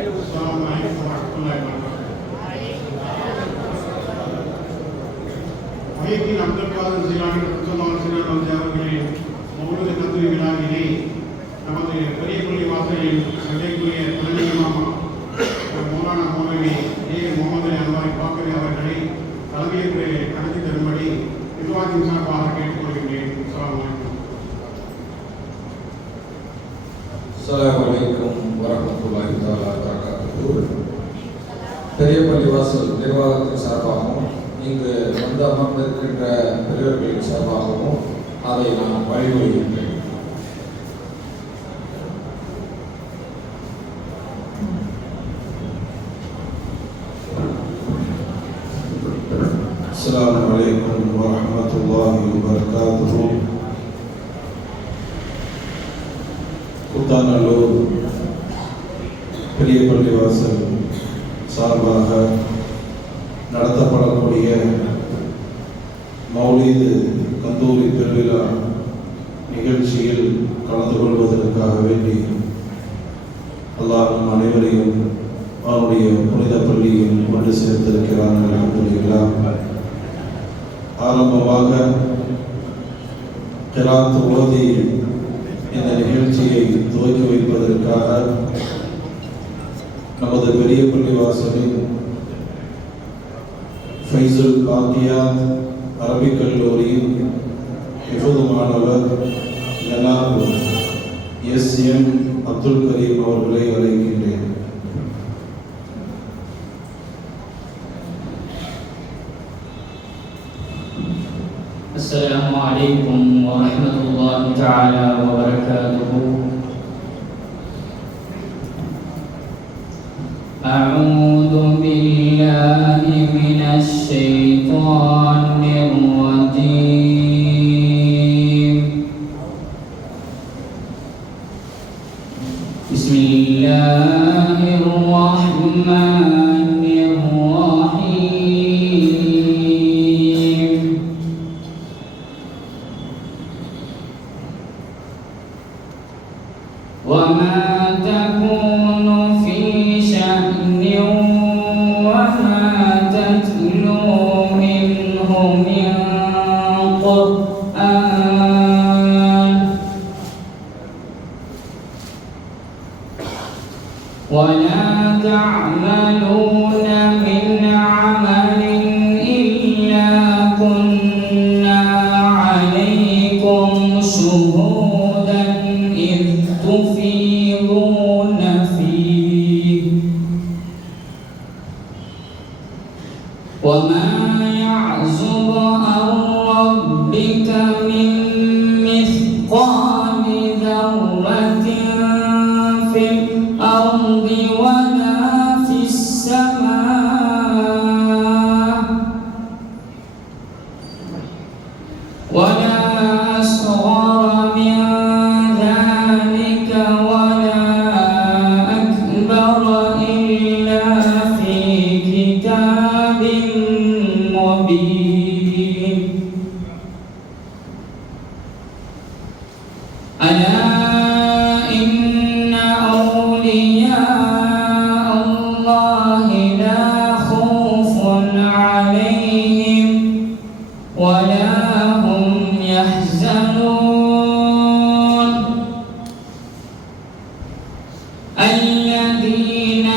Assalamualaikum warahmatullahi wabarakatuh. Muhyiddin Abdul Qadir Jilani அவர்களின் மௌலூத் கந்தூரி விழாவினை நமது பெரிய பள்ளி வாசலில் சந்தைக்குரிய துணை இமாம் மௌலானா மௌலவி முகமது அலி அன்வாரி பாக்கவி அவர்களை தலைமையேற்று நடத்தி தரும்படி நிர்வாகத்தின் சார்பாக கேட்டுக்கொள்கின்றேன். அஸ்ஸலாமு அலைக்கும் வரஹ்மத்துல்லாஹி தஆலா வபரகாத்துஹு. பெரிய பள்ளிவாசல் நிர்வாகத்தின் சார்பாகவும் இங்கு வந்து அமர்ந்திருக்கின்ற பெரியவர்களின் சார்பாகவும் அதை நான் வழிமொழிகின்றேன். அஸ்ஸலாமு அலைக்கும் வரஹ்மத்துல்லாஹி வபரகாத்துஹு. கூத்தாநல்லூர் பெரிய பள்ளிவாசல் சார்பாக நடத்தப்படக்கூடிய மௌலீது கந்தூரி பெருவிழா நிகழ்ச்சியில் கலந்து கொள்வதற்காக வேண்டி அல்லாஹ் அனைவரையும் அவருடைய புனித பள்ளியில் கொண்டு சேர்த்திருக்கிறார்கள். அல்ஹம்துலில்லாஹ். ஆரம்பமாக கிராத் ஓதி இந்த நிகழ்ச்சியை துவக்கி வைப்பதற்காக நமது பெரிய பள்ளிவாசலின் ஃபைசுல் பாக்கியாத் அரபிக் கல்லூரியின் ஹிஃபுது மாணவர் ஜனாப் எஸ்.எம். அப்துல் கரீம் அவர்களை அழைக்கின்றேன். السلام عليكم ورحمة الله تعالى وبركاته. أعوذ بالله من الشيطان الرجيم. بسم الله الرحمن الرحيم. وما تكون في شأن وما تتلو منه من قرآن ولا تعملون من عمل إلا كنا عليكم شهودا إذ تفيضون فيه وما يعزب عن ربك من مثقال ذرة في الأرض ولا في السماء ولا أصغر من ذلك ولا أكبر إلا في كتاب مبين. ألا إن أولياء الله لا خوف عليهم ولا هم يحزنون الذين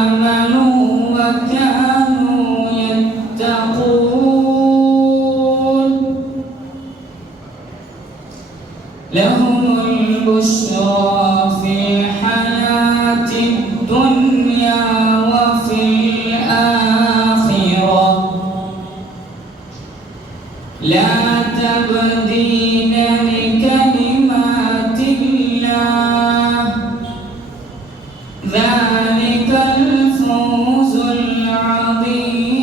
آمنوا وكانوا يتقون لهم البشرى في حياة الدنيا وفي الآخرة لا تبديل لكلمات الله ذلك الفوز العظيم.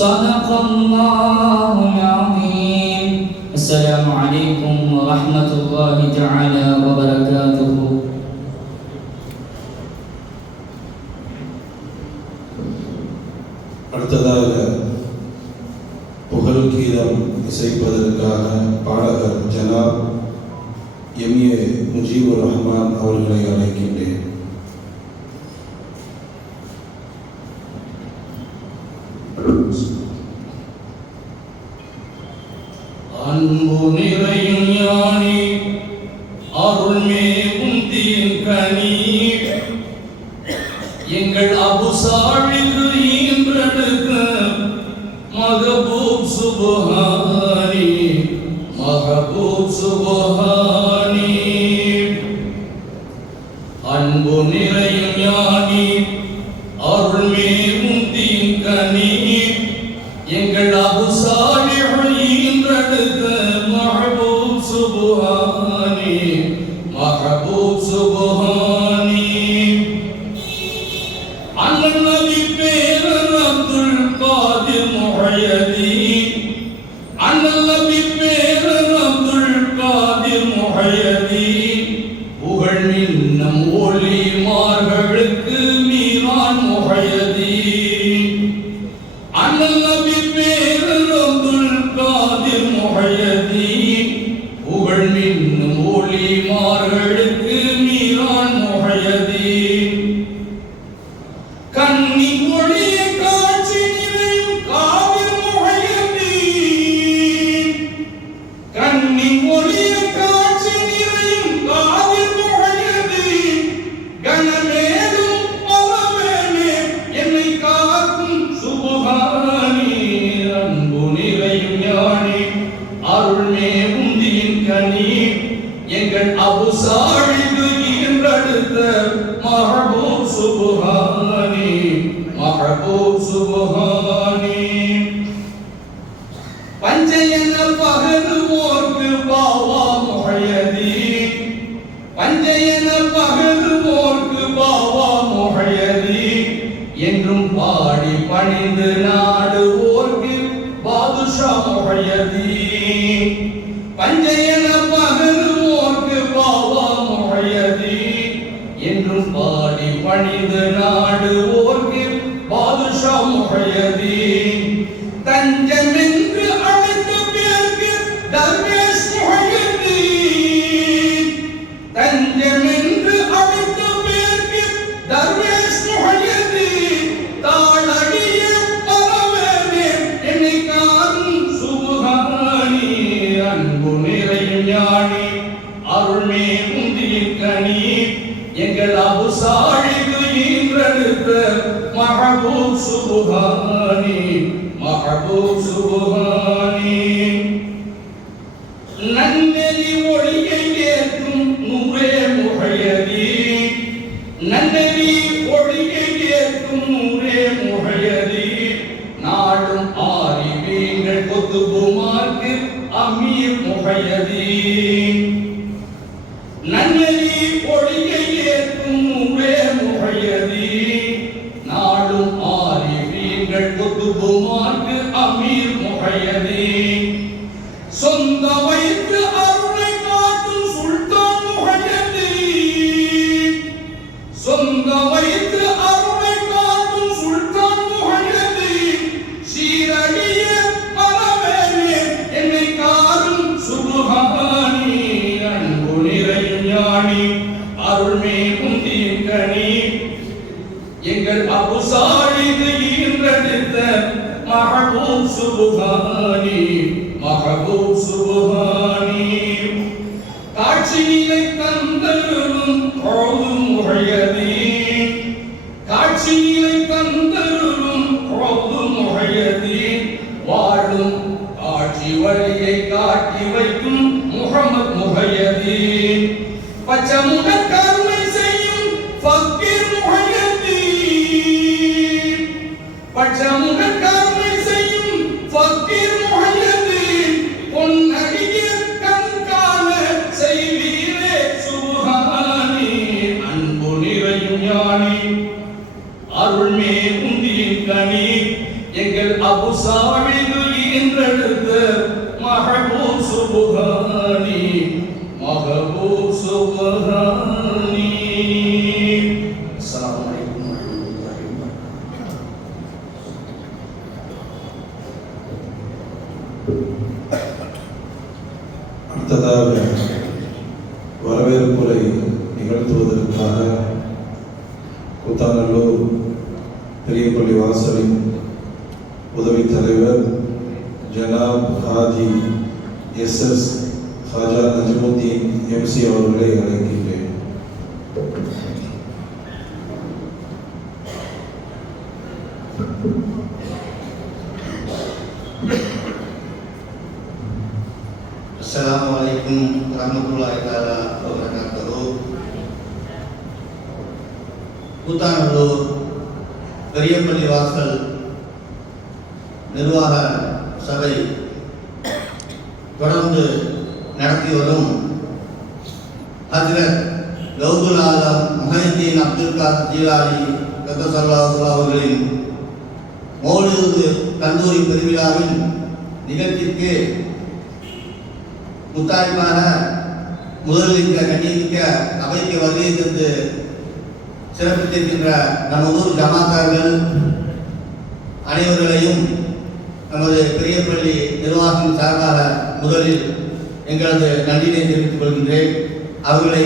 صدق الله العظيم. السلام عليكم ورحمة الله تعالى وبركاته. அடுத்ததாக புகழ் கீதம் இசைப்பதற்காக பாடகர் ஜனாப் எம்ஏ முஜீபுர் ரஹ்மான் அவர்களை அழைக்கின்றேன். அன்பு நிறையும் ஞானி அருள்மேவும் தீர்க்கனி எங்கள் அபுசாழிக்கு ஈன்றெடுக்க மகபூப் சுபஹானி மகபூப் சுபஹானி. அன்பு நிறையும் ஞானி அருள்மேவும் தீர்க்கனி எங்கள் அபுசாழிக்கு ஈன்றெடுக்க மஹபூப் சுபஹானி மஹபூப் சுபஹானி. அண்ணன் நபி பேரன் அப்துல் காதிர் முஹய்யதீன் அண்ணன் நபி பேரன் அப்துல் காதிர் முஹய்யதீன் புகழ் மின்னம் ஒளிமார்களுக்கு மீரான் முஹய்யதீன். அண்ணன் நபி பேரன் அப்துல் காதிர் முஹய்யதீன் புகழ் மின்னம் ஒளிமார்களுக்கு மீரான் முஹய்யதீன். கண்ணி ஒளிய காட்சி நிறையும் காதிர் முஹய்யதீன் கண்ணி ஒளிய காட்சி நிறையும் காதிர் முஹய்யதீன். கணமேலும் பலவேனே என்னை காக்கும் சுபஹானி. அன்பு நிறையும் ஞானி அருள்மேவும் தீர்க்கனி எங்கள் அபுசாழிக்கு ஈன்றெடுத்த மஹபூப் சுபஹானி மஹபூப் சுபஹானி. பஞ்சையன பகருவோர்க்கு பாவா முஹய்யதீன் பஞ்சையன பகருவோர்க்கு பாவா முஹய்யதீன் என்றும் பாடி பணிந்து நாடுவோர்க்கு பாதுஷா முஹய்யதீன். பஞ்சையன பகருவோர்க்கு பாவா முஹய்யதீன் என்றும் பாடி பணிந்து நாடுவோர்க்கு பாதுஷா முஹய்யதீன். தஞ்சமென்று அழைத்த பேருக்கு தர்வேஷ் முஹய்யதீன் தஞ்சமென்று அழைத்த பேருக்கு தர்வேஷ் முஹய்யதீன். தாளடிய பரவேனே என்னை காரும் சுபஹானி. அன்பு நிறையும் ஞானி அருள்மேவும் தீர்க்கனி எங்கள் அபுசாழிக்கு ஈன்றெடுத்த மஹபூப் சுபஹானி மஹபூப் சுபஹானி. நன்னெறி ஒளியை ஏற்றும் நூரே முஹய்யதீன் நன்னெறி ஒளியை ஏற்றும் நூரே முஹய்யதீன். நாடும் ஆரிவீங்கள் குத்துபுமார்க்கு அமீர் முஹய்யதீன். நன்னெறி ஒளியை ஏற்றும் நூரே முஹய்யதீன். நாடும் ஆரிவீங்கள் குத்துபுமார்க்கு அமீர் முஹய்யதீன். சொந்த வைத்து அருளை காட்டும் சுல்தான் முஹய்யதீன் சொந்த வைத்து அருளை காட்டும் சுல்தான் முஹய்யதீன். சீரடிய பரவேனே என்னை காரும் சுபஹானி. அன்பு நிறையும் ஞானி அருள்மேவும் தீர்க்கனி எங்கள் அபுசாழிக்கு ஈன்றெடுத்த மஹபூப் சுபஹானி மஹபூப் சுபஹானி. காட்சி நிலை தந்தருளும் ஹவுதுல் முஹய்யதீன் காட்சி நிலை தந்தருளும் ஹவுதுல் முஹய்யதீன். வாழும் காட்சி வழியை காட்டி வைக்கும் முஹம்மத் முஹய்யதீன். பச்சமுக கருணை செய்யும் ஃபக்கீர் முஹய்யதீன் பச்சமுக கருணை செய்யும் ஃபக்கீர் முஹய்யதீன். பொன்னடிய கண்காண செய்வீரே சுபஹானி. அன்பு நிறையும் ஞானி அருள்மேவும் தீர்க்கனி எங்கள் அபுசாழிக்கு ஈன்றெடுத்த மஹபூப் சுபஹானி மஹபூப் சுபஹானி. அஸ்ஸலாமு அலைக்கும் வரஹ்மத்துல்லாஹி வபரகாத்துஹு. அடுத்ததாக புத்தாநல்லூர் பெரியப்பள்ளி வாசலின் உதவி தலைவர் ஜனாப் ஹாஜி SS ஹாஜா நஜ்முதீன் MC அவர்களை அழைக்கின்றேன். Assalamualaikum warahmatullahi wabarakatuh. புத்தாநல்லூர் பெரியப்பள்ளி வாசல் நிர்வாக சபை தொடர்ந்து நடத்தி வரும் ஹஜ்ரத் கௌதுல் ஆலம் முஹைதீன் அப்துல் காதர் ஜீலானி கத்தசல்லாஹு அவர்களின் மௌலிது கந்தூரி பெருவிழாவின் நிகழ்ச்சிக்கு முத்தாய்ப்பாக முதலில் கண்ணியமிக்க அவைக்கு வருகை தந்து சிறப்பித்திருக்கின்ற நமது ஜமாத்தார்கள் அனைவர்களையும் நமது பெரியப்பள்ளி நிர்வாகத்தின் சார்பாக முதலில் எங்களது நன்றியை தெரிவித்துக் கொள்கின்றேன். அவர்களை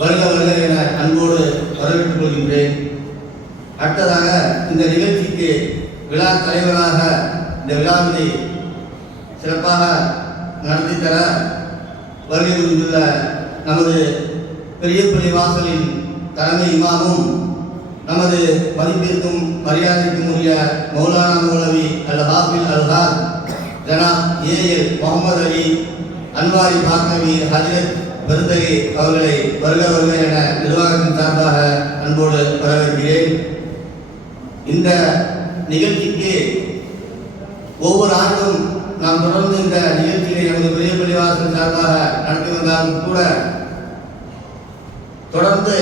வருக வருக என அன்போடு வரவேற்றுக் கொள்கின்றேன். அடுத்ததாக இந்த நிகழ்ச்சிக்கு விழா தலைவராக இந்த விழாவினை சிறப்பாக நடத்தி தர வருகை புரிந்துள்ள நமது பெரியப்பள்ளி வாசலின் தலைமை இமாமும் நமது மதிப்பிற்கும் மரியாதைக்கும் உரிய மௌலானா மௌலவி அல் ஹாஃபில் அல் ஹாத் ஜனாப் AL முகமது அலி அன்வாரி பாக்கவி ஹஜ்ரத் பெருந்தகை அவர்களை வருக வருக என நிர்வாகத்தின் சார்பாக அன்போடு வரவேற்கிறேன். இந்த நிகழ்ச்சிக்கு ஒவ்வொரு ஆண்டும் நாம் தொடர்ந்து இந்த நிகழ்ச்சியை நமது பெரியப்பள்ளி வாசல் சார்பாக நடத்தி வந்தாலும் கூட தொடர்ந்து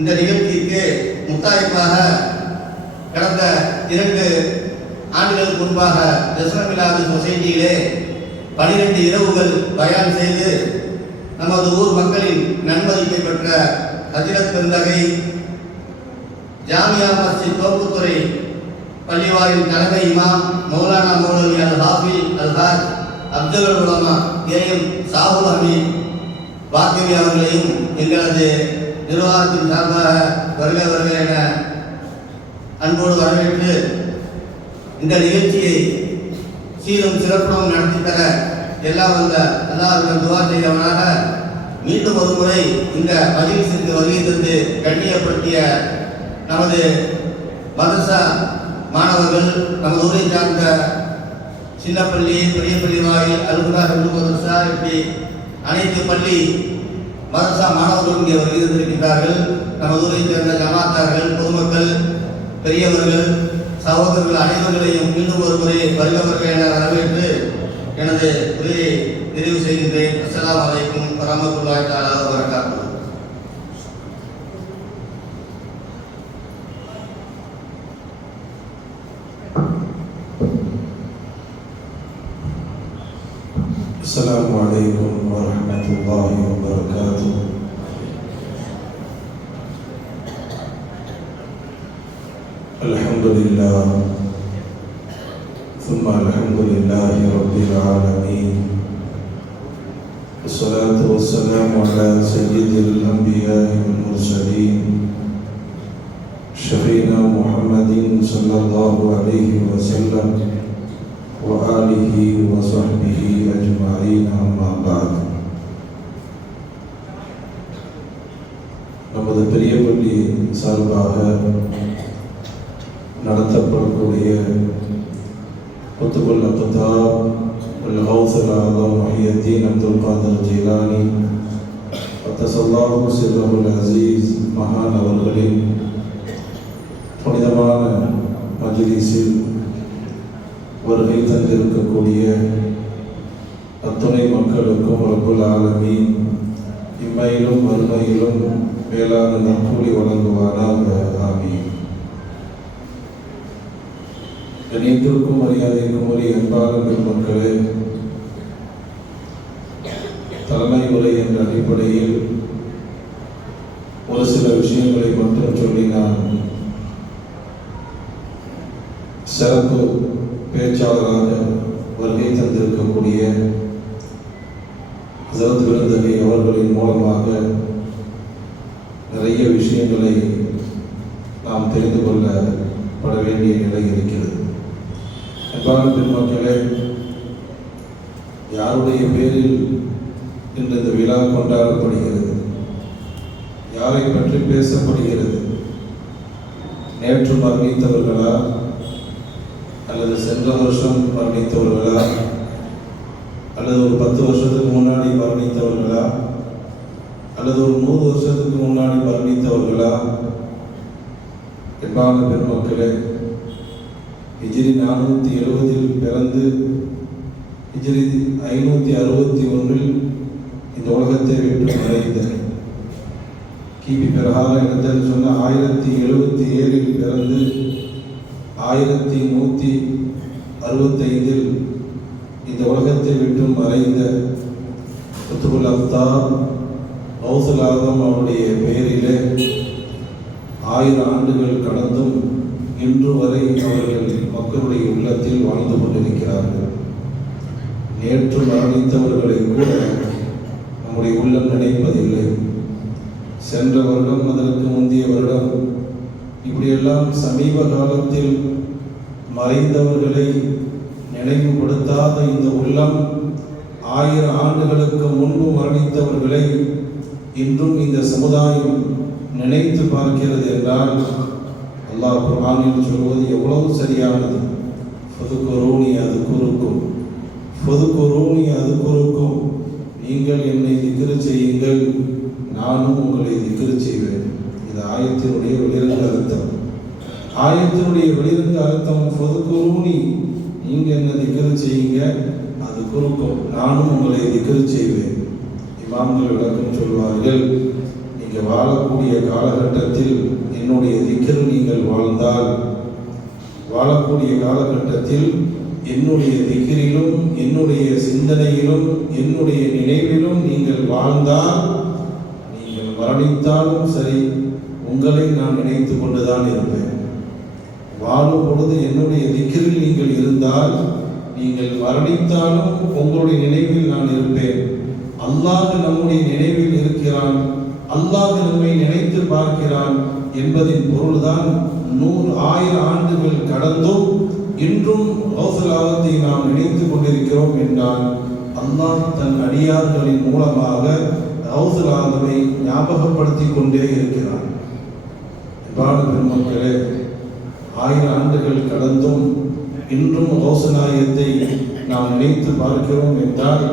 இந்த நிகழ்ச்சிக்கு முத்தாய்ப்பாக கடந்த 2 ஆண்டுகளுக்கு முன்பாக ஜஸ்னமிலாது சொசைட்டியிலே 12 இரவுகள் பயான் செய்து நமது ஊர் மக்களின் நன்மதிப்பை பெற்ற ஹஜ்ரத் பெருந்தகை ஜாமியா மஸ்ஜித் தோப்புத்துறை பள்ளிவாரின் தலைமை இமாம் மௌலானா மௌலவி அல் ஹாஃபில் அல் ஹாஜ் அப்துல் உலமா AM சாஹுல் ஹமீத் பாக்கிவி அவர்களையும் எங்களது நிர்வாகத்தின் சார்பாக வருக வருக என அன்போடு வரவேற்று இந்த நிகழ்ச்சியை சீரும் சிறப்புடன் நடத்தி தர எல்லாம் வந்த அல்லாஹ்விடம் துஆ செய்தவனாக மீண்டும் ஒரு முறை இந்த மஜ்லிஸிற்கு வருகை தந்து கண்ணியப்படுத்திய நமது மதரசா மாணவர்கள், நமது ஊரை சார்ந்த சின்னப்பள்ளி, பெரியப்பள்ளி வாயில், அல்குரா ஹிந்து மதரசா இப்படி அனைத்து பள்ளி மதரசா மாணவர்கள் இங்கே வருகை தந்திருக்கிறார்கள். நமது ஊரை சேர்ந்த ஜமாத்தார்கள், பொதுமக்கள், பெரியவர்கள், சகோதரர்கள் அனைவர்களையும் மீண்டும் ஒரு முறை வருக வருக என வரவேற்று எனது உரையை நிறைவு செய்கின்றேன். அஸ்ஸலாமு அலைக்கும் வரஹ்மத்துல்லாஹி தஆலா வபரகாத்துஹு. السلام عليكم ورحمة الله وبركاته. الحمد لله ثم الحمد لله رب العالمين، والصلاة والسلام على سيد الأنبياء والمرسلين شفينا محمد صلى الله عليه وسلم وآله وصحبه أجمعين. أما بعد. நமது பெரியப்பள்ளி சார்பாக நடத்தப்படக்கூடிய குத்துபுல் அக்தாப் அல் கௌசுல் ஆலம் முஹையத்தீன் அப்துல் காதர் ஜீலானி கத்தஸல்லாஹு சிர்ரஹுல் அஸீஸ் மகான் அவர்களின் புனிதமான மஜ்லிஸில் வருகை தந்திருக்கக்கூடிய அத்துணை மக்களுக்கும் ரப்புல் ஆலமீன் இம்மையிலும் மறுமையிலும் மேலான நற்கூலி வழங்குவானாக. ஆமீன். கணியத்திற்கும் மரியாதைக்கும் உரிய அன்பான பெருமக்களே, தலைமை உரை என்ற அடிப்படையில் ஒரு சில விஷயங்களை மட்டும் சொல்லி நான் சிறப்பு பேச்சாளராக வருகை தந்திருக்கக்கூடிய ஹஜ்ரத் பெருந்தகை அவர்களின் மூலமாக நிறைய விஷயங்களை நாம் தெரிந்து கொள்ளப்பட வேண்டிய நிலை இருக்கிறது. அன்பான பெருமக்களே, யாருடைய பேரில் இன்று இந்த விழா கொண்டாடப்படுகிறது? யாரை பற்றி பேசப்படுகிறது? நேற்று மரணித்தவர்களா, அல்லது சென்ற வருஷம் மரணித்தவர்களா, அல்லது ஒரு 10 வருஷத்துக்கு முன்னாடி மரணித்தவர்களா, அல்லது ஒரு 100 வருஷத்துக்கு முன்னாடி மரணித்தவர்களா? அன்பான பெருமக்களே, ஹிஜ்ரி 470 பிறந்து ஹிஜ்ரி 561 இந்த உலகத்தை விட்டு மறைந்த, கிபி பிரகார இடத்தில் சொன்ன 1077 பிறந்து 1165 இந்த உலகத்தை விட்டு மறைந்த குத்துபுல் அஃப்தார் கௌசுல் ஆதம் அவருடைய பெயரிலே 1000 ஆண்டுகள் கடந்தும் இன்று வரை அவர்கள் மக்களுடைய உள்ளத்தில் வாழ்ந்து கொண்டிருக்கிறார்கள். நேற்று மரணித்தவர்களை கூட நம்முடைய உள்ளம் நினைப்பதில்லை. சென்ற வருடம், அதற்கு முந்தைய வருடம், இப்படியெல்லாம் சமீப காலத்தில் மறைந்தவர்களை நினைவுபடுத்தாத இந்த உள்ளம் 1000 ஆண்டுகளுக்கு முன்பு மரணித்தவர்களை இன்றும் இந்த சமுதாயம் நினைத்து பார்க்கிறது என்றால் அல்லாஹ் குர்ஆனில் சொல்வது எவ்வளவு சரியானது. ஃபதுகுரூனி அதுகுருக்கும், ஃபதுகுரூனி அதுகுருக்கும், நீங்கள் என்னை திக்ரு செய்யுங்கள், நானும் உங்களை திக்ரு செய்வேன். இது ஆயத்தினுடைய வெளிரங்க அர்த்தம். ஆயத்தினுடைய வெளிரங்க அர்த்தம் ஃபதுகுரூனி, நீங்கள் என்ன திக்ரு செய்யுங்க, அது குறுக்கும், நானும் உங்களை திக்ரு செய்வேன். இமாம்கள் விளக்கம் சொல்வார்கள், நீங்கள் வாழக்கூடிய காலகட்டத்தில் என்னுடைய திக்ரு நீங்கள் வாழ்ந்தால், வாழக்கூடிய காலகட்டத்தில் என்னுடைய திக்ரிலும் என்னுடைய சிந்தனையிலும் என்னுடைய நினைவிலும் நீங்கள் வாழ்ந்தால், நீங்கள் மரணித்தாலும் சரி உங்களை நான் நினைத்து கொண்டுதான் இருப்பேன். வாழும் பொழுது என்னுடைய திக்ரில் நீங்கள் இருந்தால், நீங்கள் மரணித்தாலும் உங்களுடைய நினைவில் நான் இருப்பேன். அல்லாஹ் நம்முடைய நினைவில் இருக்கிறான், அல்லாஹ் நம்மை நினைத்து பார்க்கிறான் என்பதின் பொருள்தான் 1000 ஆண்டுகள் கடந்தும் இன்றும் கௌசுல் ஆதத்தை நாம் நினைத்து கொண்டிருக்கிறோம் என்றால் அல்லாஹ் தன் அடியார்களின் மூலமாக கௌசுல் ஆதமை ஞாபகப்படுத்தி கொண்டே இருக்கிறான். பெருமக்களே, 1000 ஆண்டுகள் கடந்தும் இன்றும் கௌசுநாயகத்தை நாம் நினைத்து பார்க்கிறோம் என்றால்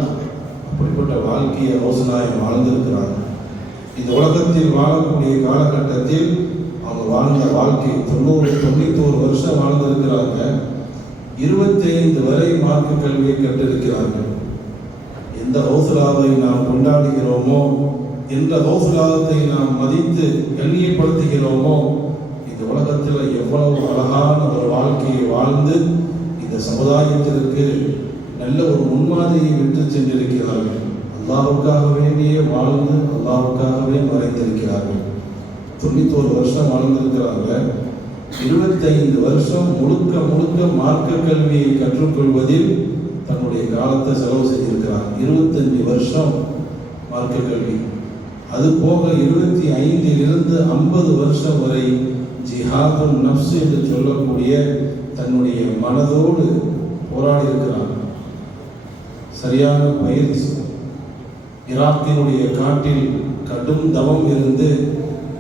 அப்படிப்பட்ட வாழ்க்கையை கௌசுநாயகம் வாழ்ந்திருக்கிறார். இந்த உலகத்தில் வாழக்கூடிய காலகட்டத்தில் அவங்க வாழ்ந்த வாழ்க்கை 91 வருஷம் வாழ்ந்திருக்கிறாங்க. 25 வரை மார்க்க கல்வியை கற்றிருக்கிறார்கள். எந்த கௌசுலாவை நாம் கொண்டாடுகிறோமோ, எந்த கௌசுலாத்தை நாம் மதித்து கண்ணியப்படுத்துகிறோமோ, இந்த உலகத்தில் எவ்வளவு அழகான ஒரு வாழ்க்கையை வாழ்ந்து இந்த சமுதாயத்திற்கு நல்ல ஒரு முன்மாதிரியை விட்டு சென்றிருக்கிறார்கள். அல்லாஹ்வுக்காக வேண்டியே வாழ்ந்து அல்லாஹ்வுக்காகவே மறைந்திருக்கிறார்கள். 91 வருஷம் வாழ்ந்திருக்கிறாங்க. 25 வருஷம் முழுக்க முழுக்க மார்க்க கல்வியை கற்றுக்கொள்வதில் தன்னுடைய காலத்தை செலவு செய்திருக்கிறார். 25 வருஷம் மார்க்க கல்வி, அது போக 25 50 வருஷம் வரை ஜிஹாதுன் நஃப்ஸ் என்று சொல்லக்கூடிய தன்னுடைய மனதோடு போராடி இருக்கிறார். சரியான பயிற்சி, ஈராக்கினுடைய காட்டில் கடும் தவம் இருந்து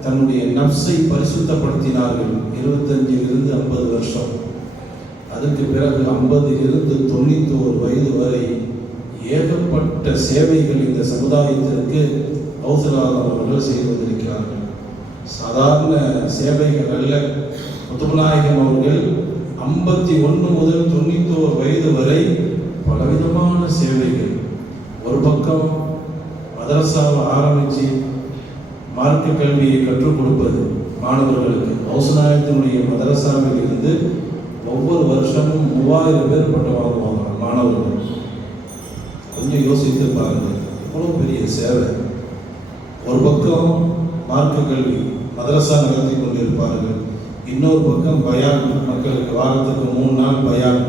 தன்னுடைய நஃப்ஸை பரிசுத்தப்படுத்தினார்கள். 25 50 வருஷம். அதற்கு பிறகு 50 91 வயது வரை ஏகப்பட்ட சேவைகள் இந்த சமுதாயத்திற்கு கௌசுல் ஆதம் அவர்கள் செய்து வந்திருக்கிறார்கள். சாதாரண சேவைகள் அல்ல. குத்துபுநாயகம் அவர்கள் 51 முதல் 91 வயது வரை பலவிதமான சேவைகள். ஒரு பக்கம் மதரசாவை ஆரம்பித்து மார்க்க கல்வியை கற்றுக் கொடுப்பது மாணவர்களுக்கு. கௌசுநாயகத்தினுடைய மதரசாவில் இருந்து ஒவ்வொரு வருஷமும் 3000 பேர் பட்டம் வாங்குவாங்க மாணவர்கள். கொஞ்சம் யோசித்து பாருங்கள், எவ்வளோ பெரிய சேவை. ஒரு பக்கம் மார்க்க கல்வி மதரசா நடத்தி கொண்டிருப்பார்கள், இன்னொரு பக்கம் பயான், மக்களுக்கு வாரத்துக்கு 3 நாள் பயான்,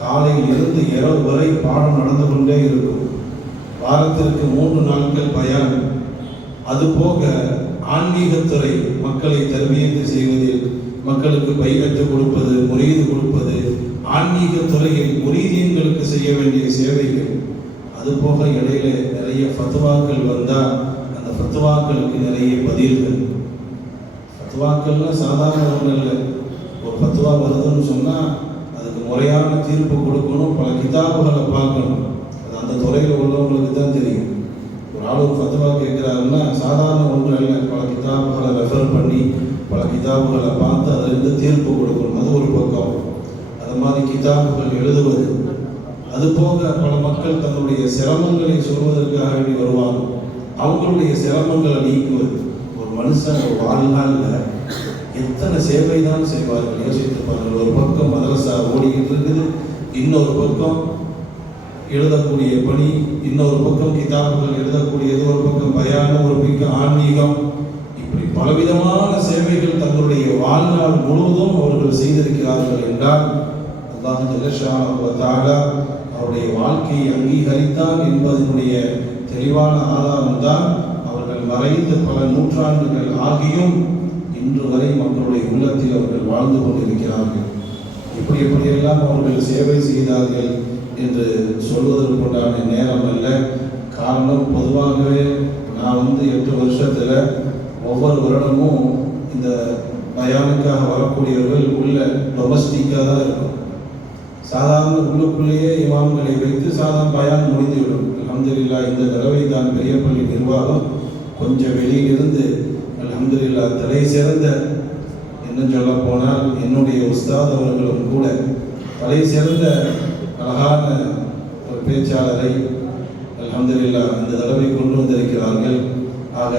காலையில் இருந்து இரவு வரை பாடம் நடந்து கொண்டே இருக்கும். வாரத்திற்கு 3 நாட்கள் பயான். அது போக ஆன்மீகத்துறை மக்களை தர்பியத்து செய்வதில், மக்களுக்கு பைகத்து கொடுப்பது, முரீது கொடுப்பது, ஆன்மீக துறையில் முரீதீன்களுக்கு செய்ய வேண்டிய சேவைகள், அதுபோக இடையில நிறைய ஃபத்வாக்கள் வந்தால் அந்த ஃபத்வாக்களுக்கு நிறைய பதில்கள். ஃபத்வாக்கள்லாம் சாதாரண ஒன்றும் இல்லை. ஒரு ஃபத்வா வருதுன்னு சொன்னால் அதுக்கு முறையான தீர்ப்பு கொடுக்கணும், பல கிதாபுகளை பார்க்கணும். அது அந்த துறையில் உள்ளவங்களுக்கு தான் தெரியும். ஒரு ஆள் ஒரு ஃபத்வா கேட்குறாருன்னா சாதாரண ஒன்று இல்லை, பல கிதாபுகளை ரெஃபர் பண்ணி பல கிதாபுகளை பார்த்து அதிலிருந்து தீர்ப்பு கொடுக்கணும். அது ஒரு பக்கம். அது மாதிரி கிதாபுகள் எழுதுவது, அதுபோக பல மக்கள் தன்னுடைய சிரமங்களை சொல்வதற்காக வேண்டி வருவாங்க. அவங்களுடைய சிரமங்களை நீக்குவது. ஒரு மனுஷன் ஒரு வாழ்நாளில் எத்தனை சேவை தான் செய்வார்கள் யோசித்திருப்பார்கள். ஒரு பக்கம் மதரசா ஓடிக்கிட்டு இருக்குது, இன்னொரு பக்கம் எழுதக்கூடிய பணி, இன்னொரு பக்கம் கிதாபுகள் எழுதக்கூடியது, ஒரு பக்கம் பயானம், ஒரு பக்கம் ஆன்மீகம், இப்படி பலவிதமான சேவைகள் தங்களுடைய வாழ்நாள் முழுவதும் அவர்கள் செய்திருக்கிறார்கள் என்றால் அல்லாஹ் ஜல்லஷானஹு வ தஆலா அவருடைய வாழ்க்கையை அங்கீகரித்தான் என்பதனுடைய தெளிவான ஆதாரம் தான் அவர்கள் மறைந்து பல நூற்றாண்டுகள் ஆகியும் இன்று வரை மக்களுடைய உள்ளத்தில் அவர்கள் வாழ்ந்து கொண்டிருக்கிறார்கள். எப்படியெல்லாம் அவர்கள் சேவை செய்தார்கள் என்று சொல்வதற்குண்டான நேரம் அல்ல. காரணம், பொதுவாகவே நான் 8 வருஷத்தில் ஒவ்வொரு வருடமும் இந்த பயானுக்காக வரக்கூடியவர்கள் உள்ள டொமஸ்டிக்காக தான் இருக்கும். சாதாரண உள்ளுக்குள்ளேயே இமாம்களை வைத்து சாதாரண பயான் முடிந்துவிடும். அல்ஹம்துலில்லாஹ் இந்த தடவை தான் பெரியப்பள்ளி நிர்வாகம் கொஞ்சம் வெளியிலிருந்து அல்ஹம்துலில்லாஹ் தலை சிறந்த, இன்னும் சொல்ல போனால் என்னுடைய உஸ்தாத் அவர்களும் கூட தலை சிறந்த அழகான ஒரு பேச்சாளரை அல்ஹம்துலில்லாஹ் இந்த தடவை கொண்டு வந்திருக்கிறார்கள். ஆக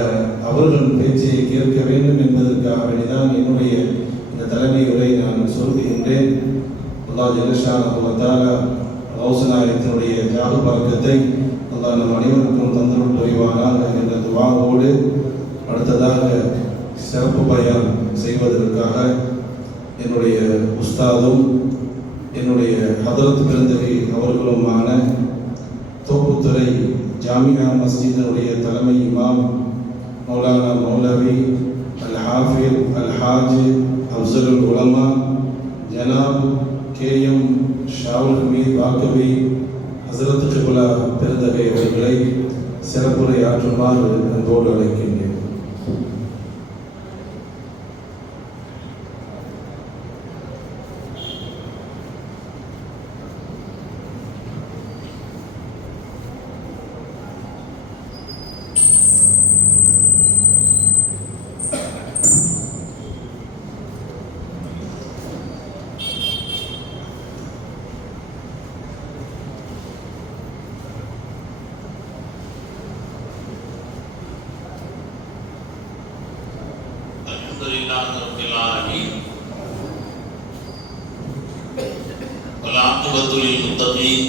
அவர்கள் பேச்சை கேட்க வேண்டும் என்பதற்காக வேண்டிதான் என்னுடைய இந்த தலைமை உரை நான் சொல்லுகின்றேன். அல்லாஹ் ஜல்லஷானஹு வ தஆலா கௌசநாயகத்தினுடைய ஜாகு பரக்கத்தை அல்லாஹ் நம் அனைவருக்கும் தந்தருள் புரிவானாக என்ற துஆவோடு அடுத்ததாக சிறப்பு பயான் செய்வதற்காக என்னுடைய உஸ்தாதும் என்னுடைய ஹதரத் பெருந்தகை அவர்களுமான தோப்புத்துறை ஜாமியா மஸ்ஜிதினுடைய தலைமை இமாம் மௌலானா மௌலவி அல் ஹாஃபிஸ் அல் ஹாஜ் அஃஸலுல் உலமா ஜனாப் KM ஷாவுல் ஹமீத் வாக்கவி ஹஸரத் கிப்லா பெருந்தகை அவர்களை சிறப்புரை ஆற்றுமாறு அன்போடு அழைக்கின்றேன். Alhamdulillah Rabbil Alamin wal aqibatu lil muttaqin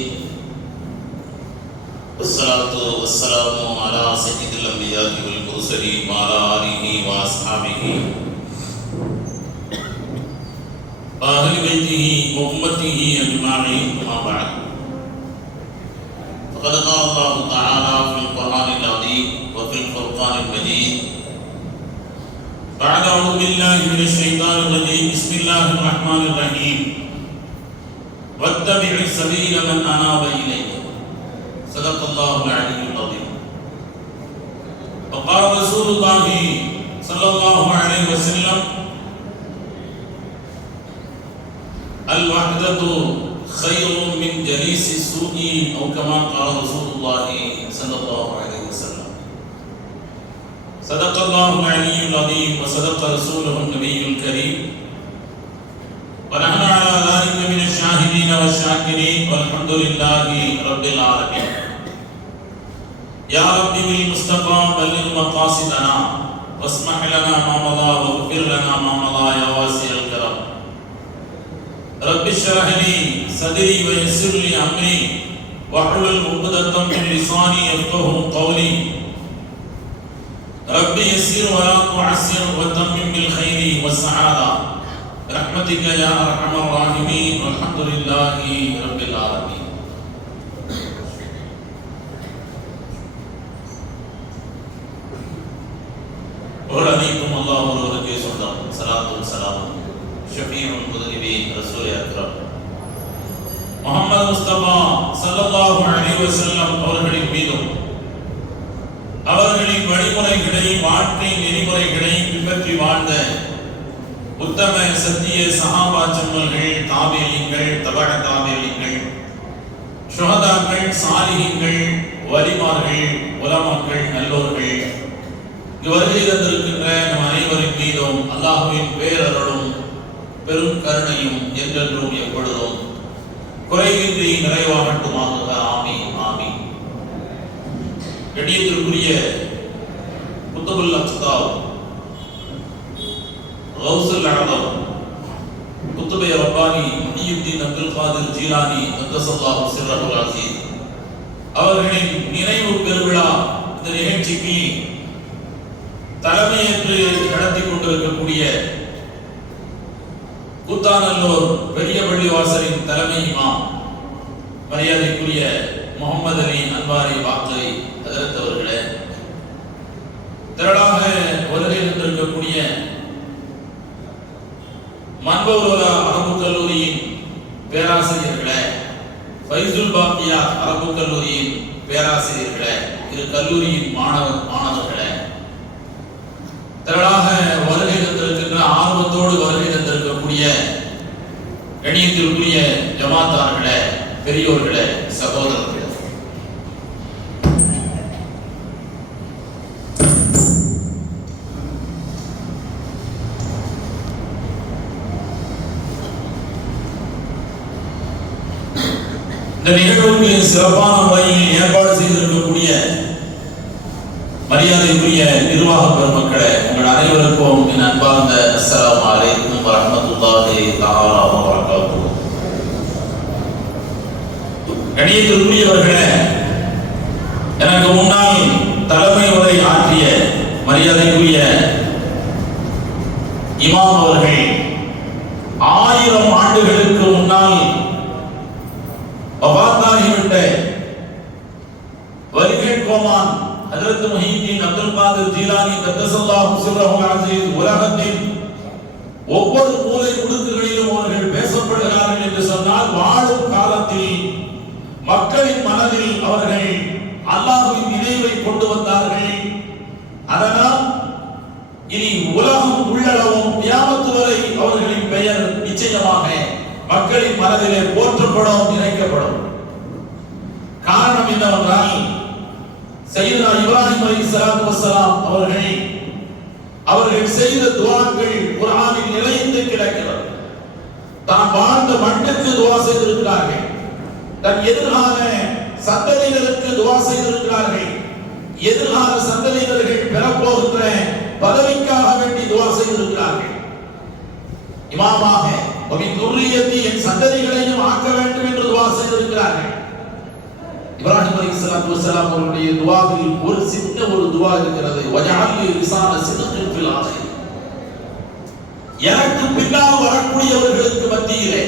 wassalatu wassalamu ala sayyidil anbiya'i wal mursalin wa ala alihi wa ashabihi wa ahli baitihi wa ummatihi ajma'in amma ba'd. Faqad qala Allah ta'ala fil Qur'anil 'azim wa fil Furqanil Majid بعد أعوذ بالله من الشيطان الرجيم بسم الله الرحمن الرحيم واتبع سبيل من أناب إلي صدق الله العلي العظيم. وقال رسول الله صلى الله عليه وسلم الوحدة خير من جليس السوء أو كما قال رسول الله صلى الله عليه وسلم. صدق الله العلي العظيم وصدق رسوله النبي الكريم ونحن على ذلك من الشاهدين والشاكرين والحمد لله رب العالمين. يا رب بالمصطفى بلغ مقاصدنا واسمح لنا ما مضى واغفر لنا ما مضى يا واسع الكرم. رب اشرح لي صدري ويسر لي امري واحلل عقدة من لساني يفقهوا قولي. ربي يسر ولا تعسر وتمم بالخير والسعادة برحمتك يا أرحم الراحمين والحمد لله رب العالمين. புகழ் அனைத்தும் அல்லாஹ் ஒருவருக்கே சொந்தம். ஸலாத்தும் ஸலாமும் ஷஃபீஉல் முத்னிபீன் ரசூல் அக்ரம் முஹம்மது முஸ்தபா ஸல்லல்லாஹு அலைஹி வஸல்லம் அவர்களின் மீதும் அவர்களின் வழிமுறைகளை வாழ்க்கை நெறிமுறைகளை பின்பற்றி வாழ்ந்த உத்தம சத்திய சஹாபா ஜம்மல்கள், தாபீஈன்கள், தபஅ தாபீஈன்கள், ஷுஹதாக்கள், சாலிஹீன்கள், வலிமார்கள், உலமாக்கள், நல்லோர்கள் வருகை தந்திருக்கின்ற நம் அனைவரின் மீதும் அல்லாஹ்வின் பேரருளும் பெரும் கருணையும் என்றென்றும் எப்பொழுதும் குறைவின்றி நிறைவாகட்டுமாக. ஆமீன் ஆமீன். கண்ணியத்திற்குரிய குத்துபுல் அக்தாப் கௌசுல் ஆலம் குத்துபே ரப்பானி முஹியுத்தீன் அப்துல் காதிர் ஜீலானி கத்தஸல்லாஹு சிர்ரஹுல் அஸீஸ் அவர்களின் நினைவு பெருவிழா இந்த நிகழ்ச்சிக்கு தலைமையேற்று நடத்தி கொண்டிருக்கக்கூடிய கூத்தாநல்லூர் பெரிய பள்ளிவாசலின் தலைமை இமாம் மரியாதைக்குரிய முகமது அலி அன்வாரி வாக்கை ஹஜரத் அவர்களே, திரளாக வருகை தந்திருக்கக்கூடிய மன்பௌரோலா அரபு கல்லூரியின் பேராசிரியர்களே, ஃபைசுல் பாக்கியா அரபு கல்லூரியின் பேராசிரியர்களே, இரு கல்லூரியின் மாணவர்களே, திரளாக வருகை தந்திருக்கின்ற ஆர்வத்தோடு வருகை தந்திருக்கக்கூடிய கண்ணியத்திற்குரிய ஜமாத்தார்களே, பெரியோர்களே, சகோதரர்களே, இந்த நிகழ்வுக்கு சிறப்பான முறையில் ஏற்பாடு செய்திருக்கக்கூடிய மரியாதைக்குரிய நிர்வாக பெருமக்களே, உங்கள் அனைவருக்கும் என் அன்பார்ந்த அஸ்ஸலாமு அலைக்கும் வரஹ்மத்துல்லாஹி தஆலா வ பரகாத்துஹு. கண்ணியத்திற்குரியவர்களே, எனக்கு முன்னால் தலைமை உரை ஆற்றிய மரியாதைக்குரிய இமாம் அவர்கள் 1000 ஆண்டுகளுக்கு முன்னால் வஃபாத்தாகிவிட்ட வலிகேட் கோமான் ஹஜ்ரத் முஹியுத்தீன் அப்துல் காதிர் ஜீலானி கத்தஸல்லாஹு சிர்ரஹுல் அஸீஸ் உலகத்தின் ஒவ்வொரு மூலை முடுக்குகளிலும் அவர்கள் பேசப்படுகிறார்கள் என்று சொன்னால், வாழும் காலத்தில் மக்களின் மனதில் அவர்கள் அல்லாஹ்வின் நினைவை கொண்டு வந்தார்கள். அதனால் இனி உலகம் உள்ளளவும் கியாமத் வரை அவர்களின் பெயர் நிச்சயமாக மக்களின் மனதிலே போற்றப்படும், நினைக்கப்படும். காரணம் என்னவென்றால், சையதுனா இப்ராஹிம் அலைஹிஸ்ஸலாத்து வஸ்ஸலாம் அவர்கள் செய்த துஆக்கள் குர்ஆனில் நிறைந்து கிடக்கிறது. தான் வாழ்ந்த மண்ணுக்கு துஆ செய்திருக்கிறார்கள், தன் எதிர்கால சந்ததியினருக்கு துஆ செய்திருக்கிறார்கள், எதிர்கால சந்ததியினர்கள் பெறப்போகின்ற பதவிக்காக வேண்டி துஆ செய்திருக்கிறார்கள். இமாமாக துர்ரியத்தி என் சந்ததிகளையும் ஆக்க வேண்டும் என்று துஆ செய்திருக்கிறார்கள். இப்ராஹிம் அலைஹிஸ்ஸலாத்து வஸ்ஸலாம் அவருடைய துஆவில் ஒரு சின்ன ஒரு துஆ இருக்கிறது, வஜஅல்லி லிசான சித்கின் ஃபில் ஆகிர். எனக்கு பின்னால் வரக்கூடியவர்களுக்கு மத்தியிலே,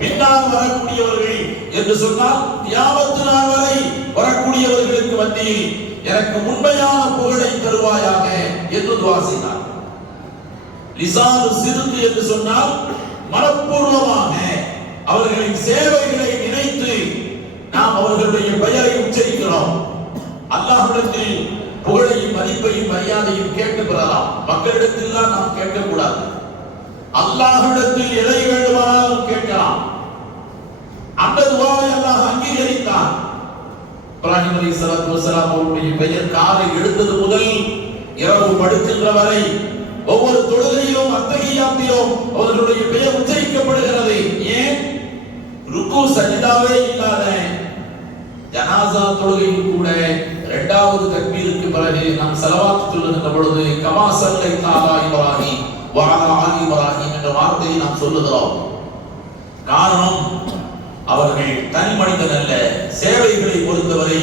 பின்னால் வரக்கூடியவர்கள் என்று சொன்னால் கியாமத் நாள் வரை வரக்கூடியவர்களுக்கு மத்தியில் எனக்கு உண்மையான புகழை தருவாயாக என்று துஆ செய்தார். லிசானு சித்க் என்று சொன்னால் மனப்பூர்வமாக அவர்களின் சேவைகளை நினைத்து நாம் அவர்களுடைய பெயரை உச்சரிக்கிறோம். அல்லாஹ்விடத்தில் புகழையும் மதிப்பையும் மரியாதையும் கேட்டு பெறலாம். மக்களிடத்தில் நாம் கேட்கக்கூடாது. அல்லாஹ்விடத்தில் எதை வேண்டுமானாலும் கேட்கலாம். அந்த துஆவை அல்லாஹ் அங்கீகரித்தான். இப்ராஹிம் அலைஹிஸ்ஸலாத்து வஸ்ஸலாம் அவருடைய பெயர் காலை எழுந்தது முதல் இரவு படுக்கின்ற வரை ஒவ்வொரு தொழுகையிலும் அத்தஹியாத்திலும் அவர்களுடைய பெயர் உச்சரிக்கப்படுகிறது. ஏன்? ருக்கு சஜிதாவே இல்லாத ஜனாசா தொழுகையில் கூட இரண்டாவது தக்பீருக்கு பிறகு நாம் ஸலவாத் சொல்லுகின்ற பொழுது கமா ஸல்லைதா அலா இப்ராஹிம் வ அலா ஆலி இப்ராஹிம் என்ற வார்த்தையை நாம் சொல்லுகிறோம். காரணம், அவர்கள் தனி மனிதன் அல்ல, சேவைகளை பொறுத்தவரை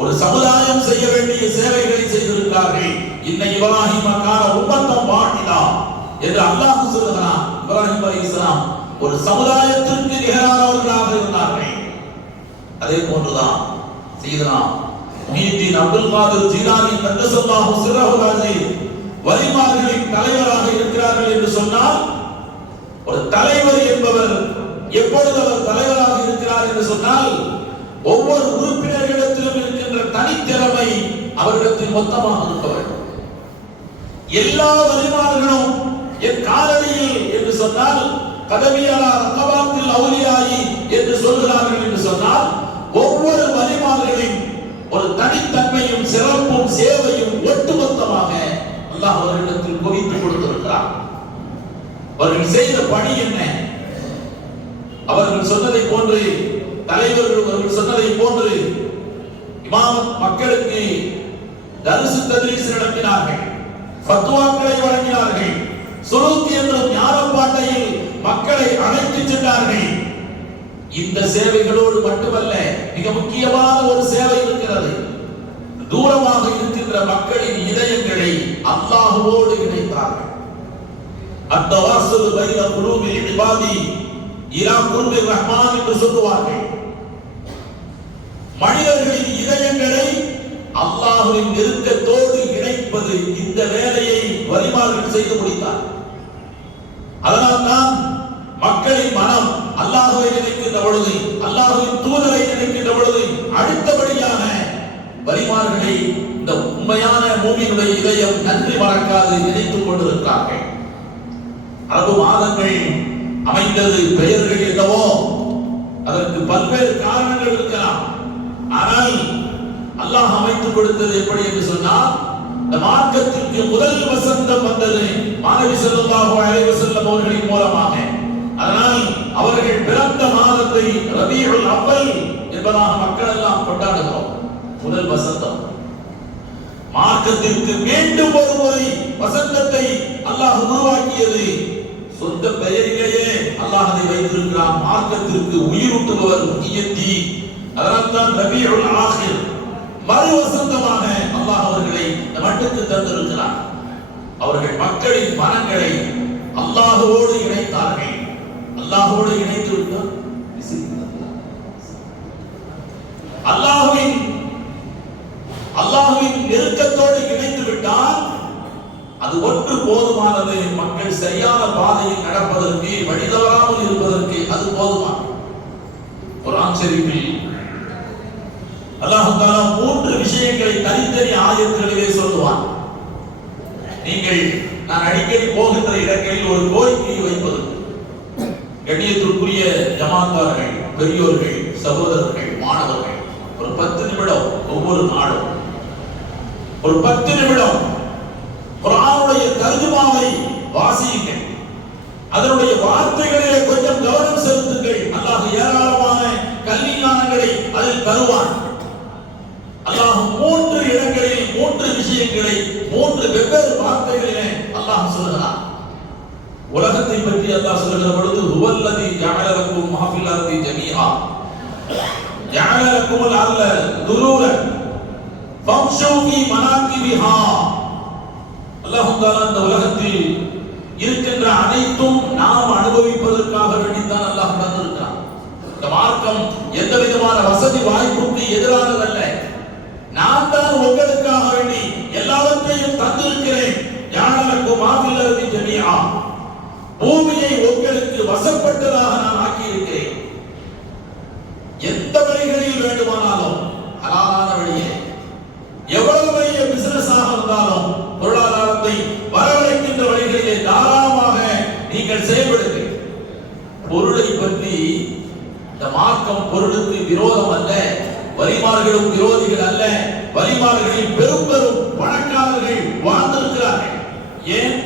ஒரு சமுதாயம் செய்ய வேண்டிய சேவைகளை செய்திருக்கிறார்கள். இன்ன இப்ராஹிம கான உம்மத்தன் வாஹிதா என்று அல்லாஹ் சொல்லுகிறான். இப்ராஹிம் அலைஹிஸ்ஸலாம் ஒரு சமுதாயத்திற்கு நிகரானவர்களாக இருந்தார்கள். அதே போன்றுதான் சையதுனா முஹியுத்தீன் அப்துல் காதிர் ஜீலானி கத்தஸல்லாஹு சிர்ரஹுல் அஸீஸ் வலிமார்களின் தலைவராக இருக்கிறார்கள் என்று சொன்னால், ஒரு தலைவர் என்பவர் எப்பொழுது அவர் தலைவராக இருக்கிறார் என்று சொன்னால், ஒவ்வொரு உறுப்பினர்களிடத்திலும் இருக்கின்ற தனித்திறமை அவரிடத்தில் மொத்தமாக இருக்க வேண்டும். எல்லா வலிமார்களும் என் காலடியில் என்று சொன்னால், கதவியாலா ரகபாத்தில் அவுலியாயி என்று சொல்கிறார்கள் என்று சொன்னால், ஒவ்வொரு வலிமார்களின் ஒரு தனித்தன்மையும் சிறப்பும் சேவையும் ஒட்டுமொத்தமாக அல்லாஹ் அவர்களிடத்தில் குவித்து கொடுத்திருக்கிறார். அவர்கள் செய்த பணி என்ன? அவர்கள் சொன்னதை போன்று, தலைவர்கள் அவர்கள் சொன்னதை போன்று இமாம் மக்களுக்கு தர்ஸ் தத்ரீஸ் நடத்தினார்கள், ஃபத்வாக்களை வழங்கினார்கள், சுலூக் என்ற ஞானப்பாட்டையில் மக்களை அழைத்து சென்றார்கள். இந்த சேவைகளோடு மட்டுமல்ல, மிக முக்கியமான ஒரு சேவை இருக்கிறது. தூரமாக இருக்கின்ற மக்களின் இதயங்களை அல்லாஹ்வோடு இணைத்தார்கள். அத்தவாசுல் பைன குலூபில் இபாதி இலா குர்பிர் ரஹ்மான் என்று சொல்லுவார்கள். மனிதர்களின் இதயங்களை அல்லாஹ்வின் நெருக்கத்தோடு இணைப்பது, இந்த வேலையை வலிமார்கள் செய்து முடித்தார். அதனால்தான் மக்களின் மனம் அல்லாஹ்வை நினைக்கின்ற பொழுது, அல்லாஹ்வின் தூதரை நினைக்கின்ற பொழுது அடுத்தபடியான வலிமார்களை இந்த உண்மையான மூமினுடைய இதயம் நன்றி மறக்காது நினைத்துக் கொண்டிருக்கிறார்கள். அரபு மாதங்கள் அமைந்தது, பெயர்கள் என்னவோ அதற்கு பல்வேறு காரணங்கள் இருக்கலாம். ஆனால் அல்லாஹ் அமைத்துக் கொடுத்தது எப்படி என்று சொன்னால், இந்த மார்க்கத்திற்கு முதல் வசந்தம் வந்தது மாணவி ஸல்லல்லாஹு அலைஹி வஸல்லம் அவர்களின் மூலமாக. அதனால் அவர்கள் பிறந்த மாதத்தை ரபீஉல் அவ்வல் என்பதாக மக்கள் எல்லாம் கொண்டாடுகிறோம். முதல் வசந்தம் மார்க்கத்திற்கு மீண்டும் ஒரு முறை வசந்தத்தை அல்லாஹ் உருவாக்கியது. சொந்த பெயரிலேயே அல்லாஹ் அதை வைத்திருக்கிறான். மார்க்கத்திற்கு உயிரூட்டுபவர் முஹியத்தி. அதனால்தான் ரபீஉல் ஆகிர் மறு வசந்தமாக அல்லாஹ் அவர்களை மட்டுக்கு தந்திருக்கிறார். அவர்கள் மக்களின் மனங்களை அல்லாஹ்வோடு இணைத்தார்கள். அல்லாஹ்வோடு இணைத்து விட்டார். அல்லாஹ்வின் நெருக்கத்தோடு இணைத்து விட்டால் அது ஒன்று போதுமானது. மக்கள் சரியான பாதையில் நடப்பதற்கு, வழிதவறாமல் இருப்பதற்கு அது போதுமானது. குர்ஆன் ஷரீஃபில் அல்லாஹ் தஆலா 3 விஷயங்களை தனித்தனி ஆயத்துகளிலே சொல்லுவான். நீங்கள், நான் அடிக்கடி போகின்ற இடங்களில் ஒரு கோரிக்கை வைப்பது, கண்ணியத்திற்குரிய ஜமாத்தார்கள், பெரியோர்கள், சகோதரர்கள், மாணவர்கள், ஒரு 10 நிமிடம் ஒவ்வொரு நாளும் ஒரு 10 நிமிடம் குர்ஆனுடைய தர்ஜுமாவை வாசியுங்கள். அதனுடைய வார்த்தைகளிலே கொஞ்சம் கவனம் செலுத்துங்கள். அல்லாஹ் ஏராளமான கல்வி ஞானங்களை அதில் தருவான். அல்லாஹ் 3 இடங்களில் 3 விஷயங்களை 3 வெவ்வேறு வார்த்தைகளிலே அல்லாஹ் சொல்கிறான். உலகத்தை பற்றி அல்லாஹ் சொல்கிற பொழுது, ஹுவல்லதி ஜஅல லக்கும் மா ஃபில் அர்தி ஜமீஆ ஜஅல லக்குமுல் அர்ல துலூலன் ஃபம்ஷூ ஃபீ மனாகிபிஹா. அல்லாஹ் தஆலா இந்த உலகத்தில் இருக்கின்ற அனைத்தும் நாம் அனுபவிப்பதற்காக வேண்டித்தான் அல்லாஹ் தந்திருக்கிறான். இந்த மார்க்கம் எந்த விதமான வசதி வாய்ப்புக்கு எதிரானதல்ல. நான் தான் உங்களுக்காக வேண்டி எல்லாவற்றையும் தந்திருக்கிறேன். ஜஅல லக்கும் மா ஃபில் அர்தி ஜமீஆ, பூமியை உங்களுக்கு வசப்பட்டதாக நான் ஆக்கி இருக்கிறேன். எந்த வழிகளில் வேண்டுமானாலும், ஹலாலான வழியே, எவ்வளவு பெரிய பிசினஸ் ஆக இருந்தாலும், பொருளாதாரத்தை வரவழைக்கின்ற வழிகளிலே தாராளமாக நீங்கள் செயல்படுங்கள். பொருளை பற்றி இந்த மார்க்கம் பொருளுக்கு விரோதம் அல்ல, வலிமார்களும் விரோதிகள் அல்ல. வலிமார்களில் பெரும் பெரும் பணக்காரர்கள் வாழ்ந்திருக்கிறார்கள். ஏன்?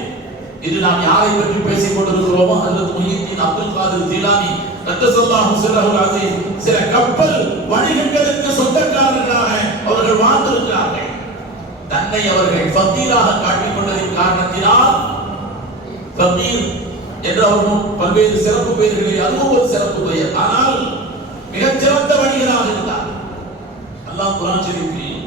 இது நாம் யாரை பற்றி பேசிக் கொண்டிருக்கிறோமோ, ஹஜ்ரத் முஹியுத்தீன் அப்துல் காதிர் ஜீலானி ரத்தல்லாஹு ஸல்லல்லாஹு அலைஹி சில கப்பல் வணிகங்களுக்கு சொந்தக்காரர்களாக அவர்கள் வாழ்ந்திருக்கிறார்கள். தன்னை அவர்கள் ஃபகீராக காட்டிக் கொண்டதின் காரணத்தினால் ஃபகீர் என்று அவர்களும் பல்வேறு சிறப்பு பெயர்களில் அதுவும் ஒரு சிறப்பு பெயர். ஆனால் மிகச்சிறந்த வணிகராக இருந்தார். அல்லாஹ் குர்ஆன் ஷரீஃபில்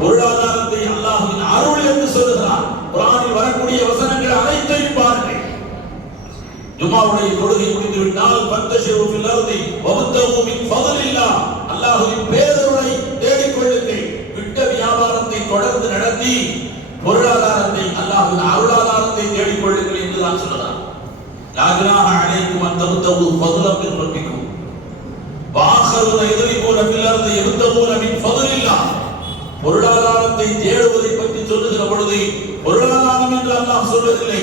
பொருளாதாரத்தை அல்லாஹ்வின் அருள் என்று சொல்லுகிறார். குர்ஆனில் வரக்கூடிய வசனங்கள் அனைத்தையும் பாருங்கள். ஜும்ஆவுடைய தொழுகை முடிந்து விட்டால் ஃபந்தஷிரு ஃபில் அர்தி வப்தகு மின் ஃபضலில்லாஹ், அல்லாஹ்வின் பேரருளை தேடிக் கொள்ளுங்கள். விட்ட வியாபாரத்தை தொடர்ந்து நடத்தி பொருளாதாரத்தை அல்லாஹ்வின் அருளாதாரத்தை தேடிக்கொள்ளுங்கள் என்றுதான் சொல்கிறார். லா ஜுனாஹ அலைக்கும் அன் தப்தகு ஃபضلا மின் ரப்பிக்கும் வஆഖருன யத்ரிபூன ஃபில் அர்தி யப்தகூன மின் ஃபضலில்லாஹ். பொருளாதாரத்தை தேடுவதை பற்றி சொல்லுகிற பொழுது பொருளாதாரம் என்று அல்லாஹ் சொல்வதில்லை,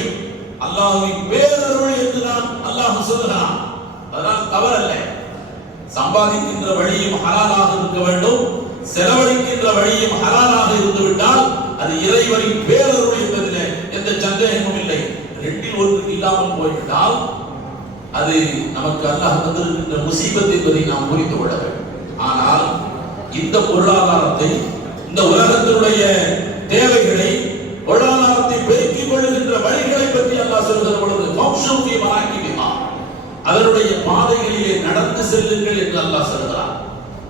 அல்லாஹ்வின் பேரருள் என்றுதான் அல்லாஹ் சொல்கிறான். அதனால் தவறல்ல. சம்பாதிக்கின்ற வழியும் ஹலாலாக இருக்க வேண்டும், செலவழிக்கின்ற வழியும் ஹலாலாக இருந்துவிட்டால் அது இறைவனின் பேரருள் என்பதில் எந்த சந்தேகமும் இல்லை. ரெண்டில் ஒன்று இல்லாமல் போய்விட்டால் அது நமக்கு அல்லாஹ் தந்திருக்கின்ற முசீபத் என்பதை நாம் புரிந்து கொள்ள வேண்டும். ஆனால் இந்த பொருளாதாரத்தை, இந்த உலகத்தினுடைய தேவைகளை, பொருளாதாரத்தை பெருக்கிக் கொள்ளுகின்ற வழிகளை பற்றி அல்லாஹ் சொல்கிற பொழுது ஃபம்ஷூஃபி மனாகிபிஹா, அதனுடைய பாதைகளிலே நடந்து செல்லுங்கள் என்று அல்லாஹ் சொல்கிறார்.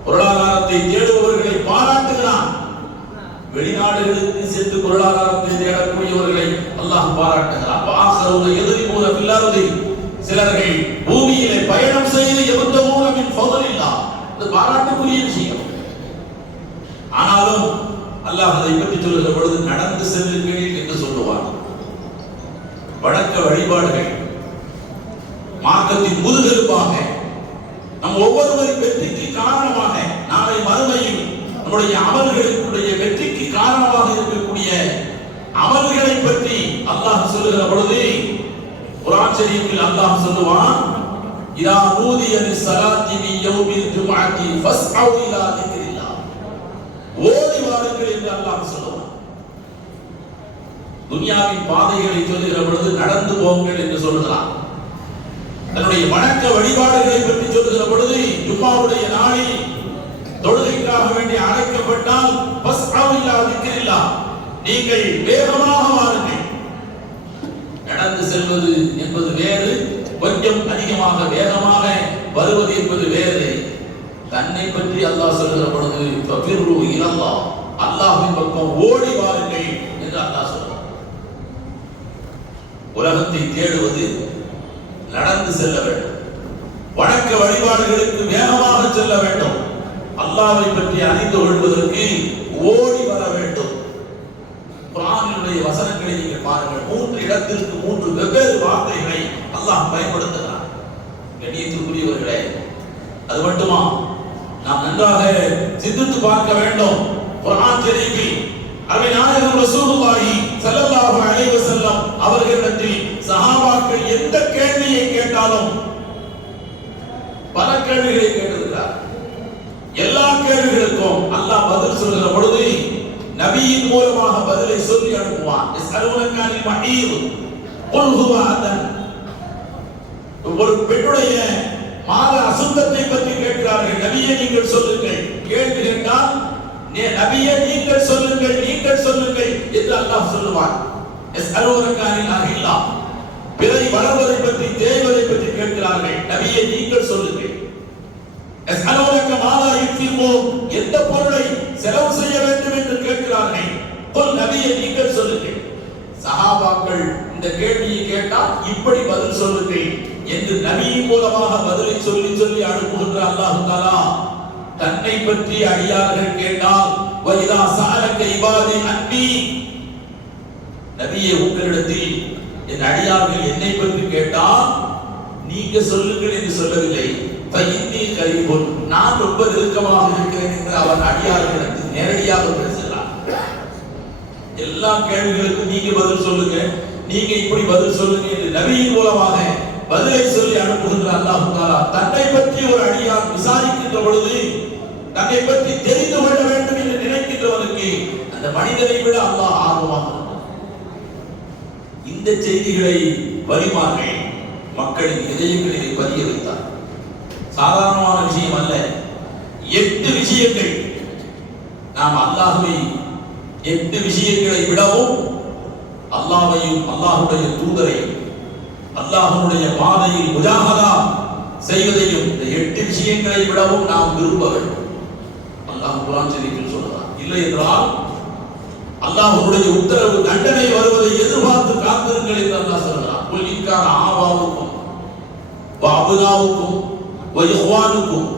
பொருளாதாரத்தை தேடுபவர்களை பாராட்டுகிறான். வெளிநாடுகளுக்கு சென்று பொருளாதாரத்தை தேடக்கூடியவர்களை அல்லாஹ் பாராட்டுகிறான். வஆഖருன யத்ரிபூன ஃபில் அர்தி, சிலர்கள் பூமியிலே பயணம் செய்து யப்தகூன மின் ஃபضலில்லாஹ், இது பாராட்டுக்குரிய விஷயம். ஆனாலும் அல்லாஹ் அதை பற்றி சொல்லுகிற பொழுது நடந்து செல்லுங்கள் என்று சொல்லுவார். வணக்க வழிபாடுகள் மார்க்கத்தின் முதுகெலும்பாக, நம் ஒவ்வொருவரின் வெற்றிக்கு காரணமாக, நாளை மறுமையில் நம்முடைய அமல்களுடைய வெற்றிக்கு காரணமாக இருக்கக்கூடிய அமல்களை பற்றி அல்லாஹ் சொல்லுகிற பொழுது குர்ஆன் ஷரீஃபில் அல்லாஹ் சொல்லுவான், இதா நூதிய லிஸ்ஸலாத்தி மின் யௌமில் ஜும்அத்தி ஃபஸ்அவு இலா திக்ரில்லாஹ், ஓடி வாருங்கள் என்று அல்லாஹ் சொல்லுவான். துன்யாவின் பாதைகளை சொல்லுகிற பொழுது நடந்து போங்கள் என்று சொல்லுகிறான். தன்னுடைய வணக்க வழிபாடுகளை பற்றி சொல்லுகிற பொழுது ஜும்மாவுடைய நாளில் தொழுகைக்காக வேண்டி அழைக்கப்பட்டால் ஃபஸ்அவு இலா திக்ரில்லாஹ், நீங்கள் வேகமாக வாருங்கள். நடந்து செல்வது என்பது வேறு, கொஞ்சம் அதிகமாக வேகமாக வருவது என்பது வேறு. தன்னை பற்றி அல்லாஹ் சொல்கிற பொழுது ஃபபிர்ரு இலல்லாஹ், அல்லாஹ்வின் பக்கம் ஓடி வாருங்கள் என்று அல்லாஹ் சொல்கிறார். உலகத்தை தேடுவது நடந்து செல்ல வேண்டும், வணக்க வழிபாடுகளுக்கு வேகமாக செல்ல வேண்டும், அல்லாஹ்வை பற்றி அறிந்து கொள்வதற்கு ஓடி வர வேண்டும். குர்ஆனினுடைய வசனங்களை நீங்கள் பாருங்கள், 3 இடத்திற்கு 3 வெவ்வேறு வார்த்தைகளை அல்லாஹ் பயன்படுத்துகிறார். கண்ணியத்திற்குரியவர்களே, அது மட்டுமா, நாம் நன்றாக சிந்தித்து பார்க்க வேண்டும். குர்ஆன் ஷரீஃபில் அருமைநாயகம் ரசூலுல்லாஹி ஸல்லல்லாஹு அலைஹி வஸல்லம் அவர்களிடத்தில் சஹாபாக்கள் எந்த கேள்வியை கேட்டாலும் பல கேள்விகளை கேட்டிருக்கிறார். எல்லா கேள்விகளுக்கும் அல்லாஹ் பதில் சொல்கிற பொழுது நபியின் மூலமாக பதிலை சொல்லி அனுப்புவான். யஸ்அலூனக அனில் மஹீத் குல் ஹுவ அதன். ஒரு பெண்ணுடைய மாத அசுத்தத்தை பற்றி கேட்கிறார்கள், நபியே நீங்கள் சொல்லுங்கள். கேள்வி கேட்டால் நபியே நீங்கள் சொல்லுங்கள், நீங்கள் சொல்லுங்கள் என்று அல்லாஹ் சொல்லுவான். யஸ்அலூனக அனில் அஹில்லா, பிறை வளர்வதை பற்றி, தேய்வதை பற்றி கேட்கிறார்கள், நபியே நீங்கள் சொல்லுங்கள். யஸ்அலூனக மாலா யுன்ஃபிகூன், எந்த பொருளை செலவு செய்ய வேண்டும் என்று கேட்கிறார்கள், குல் நபியே நீங்கள் சொல்லுங்கள். சஹாபாக்கள் இந்த கேள்வியை கேட்டால் இப்படி பதில் சொல்லுங்கள் என்று நபியின் மூலமாக பதிலை சொல்லி சொல்லி அனுப்புகின்ற அல்லாஹ் தஆலா தன்னை பற்றி அடியார்கள் கேட்டால் வஇதா சஅலக இபாதி அன்னி, நபியே உங்களிடத்தில் என் அடியார்கள் என்னை பற்றி கேட்டால் நீங்க சொல்லுங்கள் என்று சொல்லவில்லை. ஃபஇன்னி கரீபுன், நான் ரொம்ப நெருக்கமாக இருக்கிறேன் என்று அவர் அடியார்களிடத்தில் நேரடியாக பேசுகிறார். எல்லா கேள்விகளுக்கும் நீங்க பதில் சொல்லுங்க, நீங்க இப்படி பதில் சொல்லுங்க என்று நபியின் மூலமாக பதிலை சொல்லி அனுப்புகின்ற அல்லாஹ் தஆலா தன்னை பற்றி ஒரு அடியார் விசாரிக்கின்ற பொழுது, தன்னை பற்றி தெரிந்து கொள்ள வேண்டும் என்று நினைக்கின்றவனுக்கு அந்த மனிதனை விட அல்லாஹ் ஆர்வமாக இருக்கிறார். இந்த செய்திகளை வலிமார்கள் மக்களின் இதயங்களிலே பதிய வைத்தார். சாதாரணமான விஷயம் அல்ல. 8 விஷயங்கள் நாம் அல்லாஹ்வை 8 விஷயங்களை விடவும் அல்லாஹ்வையும் அல்லாஹ்வுடைய தூதரை அல்லாஹ்வுடைய பாதையில் முஜாஹதா செய்வதையும் இந்த 8 விஷயங்களை விடவும் நாம் விரும்ப வேண்டும். அல்லாஹ் குர்ஆன் ஷரீஃபில் சொல்றார். இல்லை என்றால் அல்லாஹ்வுடைய உத்தரவு தண்டனை வருவதை எதிர்பார்த்து காத்திருங்கள் என்று அல்லாஹ் சொல்றார். குல் இன்கான ஆபாவுக்கும் வ அப்னாவுக்கும் வ இஹ்வானுக்கும்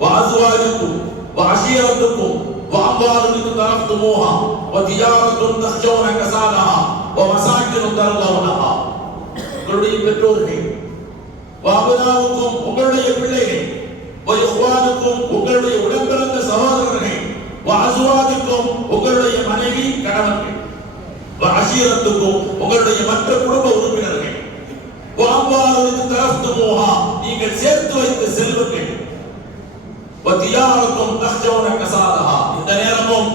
வ அஸ்வாஜுக்கும் வ அஷீரத்துக்கும் வ அம்வாலுக்கும் தரஃப்துமூஹா வதியாரத்துன் தஹ்ஷௌன கஸாலஹா வமசாகினு தர்லௌனஹா. உங்களுடைய பெற்றோர்கள், வஅபனாவுக்கும் உங்களுடைய பிள்ளைகள், வஇஹ்வானுக்கும் உங்களுடைய உடன்பிறந்த சகோதரர்கள், வஅஸ்வாஜுக்கும் உங்களுடைய மனைவி கணவர்கள், வஅஷீரத்துக்கும் உங்களுடைய மற்ற குடும்ப உறுப்பினர்கள், வஅம்வாலுன் தரஃப்துமூஹா நீங்கள் சேர்த்து வைத்த செல்வங்கள், வதியாரத்துன் தஹ்ஷௌன கஸாலஹா இந்த நேரமும்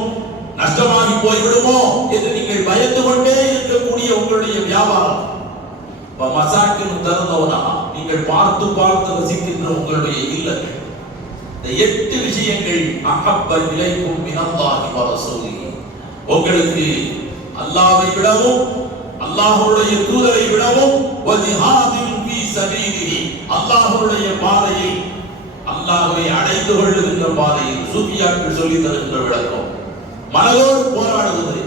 நஷ்டமாகி போய்விடுமோ என்று நீங்கள் பயந்து கொண்டே இருக்கக்கூடிய உங்களுடைய வியாபாரம், வமசாகினு தர்லௌனஹா நீங்கள் பார்த்து பார்த்து ரசிக்கின்ற உங்களுடைய இல்லங்கள். இந்த 8 விஷயங்கள் அஹப்ப இலைக்கும் மினல்லாஹி வ ரசூலிஹி உங்களுக்கு அல்லாஹ்வை விடவும் அல்லாஹ்வுடைய தூதரை விடவும் வஜிஹாதின் ஃபீ சபீலிஹி அல்லாஹ்வுடைய பாதையில் அல்லாஹ்வை அடைந்து கொள்ளுகின்ற பாதையில் சூஃபியாக்கள் சொல்லி தருகின்ற விளக்கம் மனதோடு போராடுவது.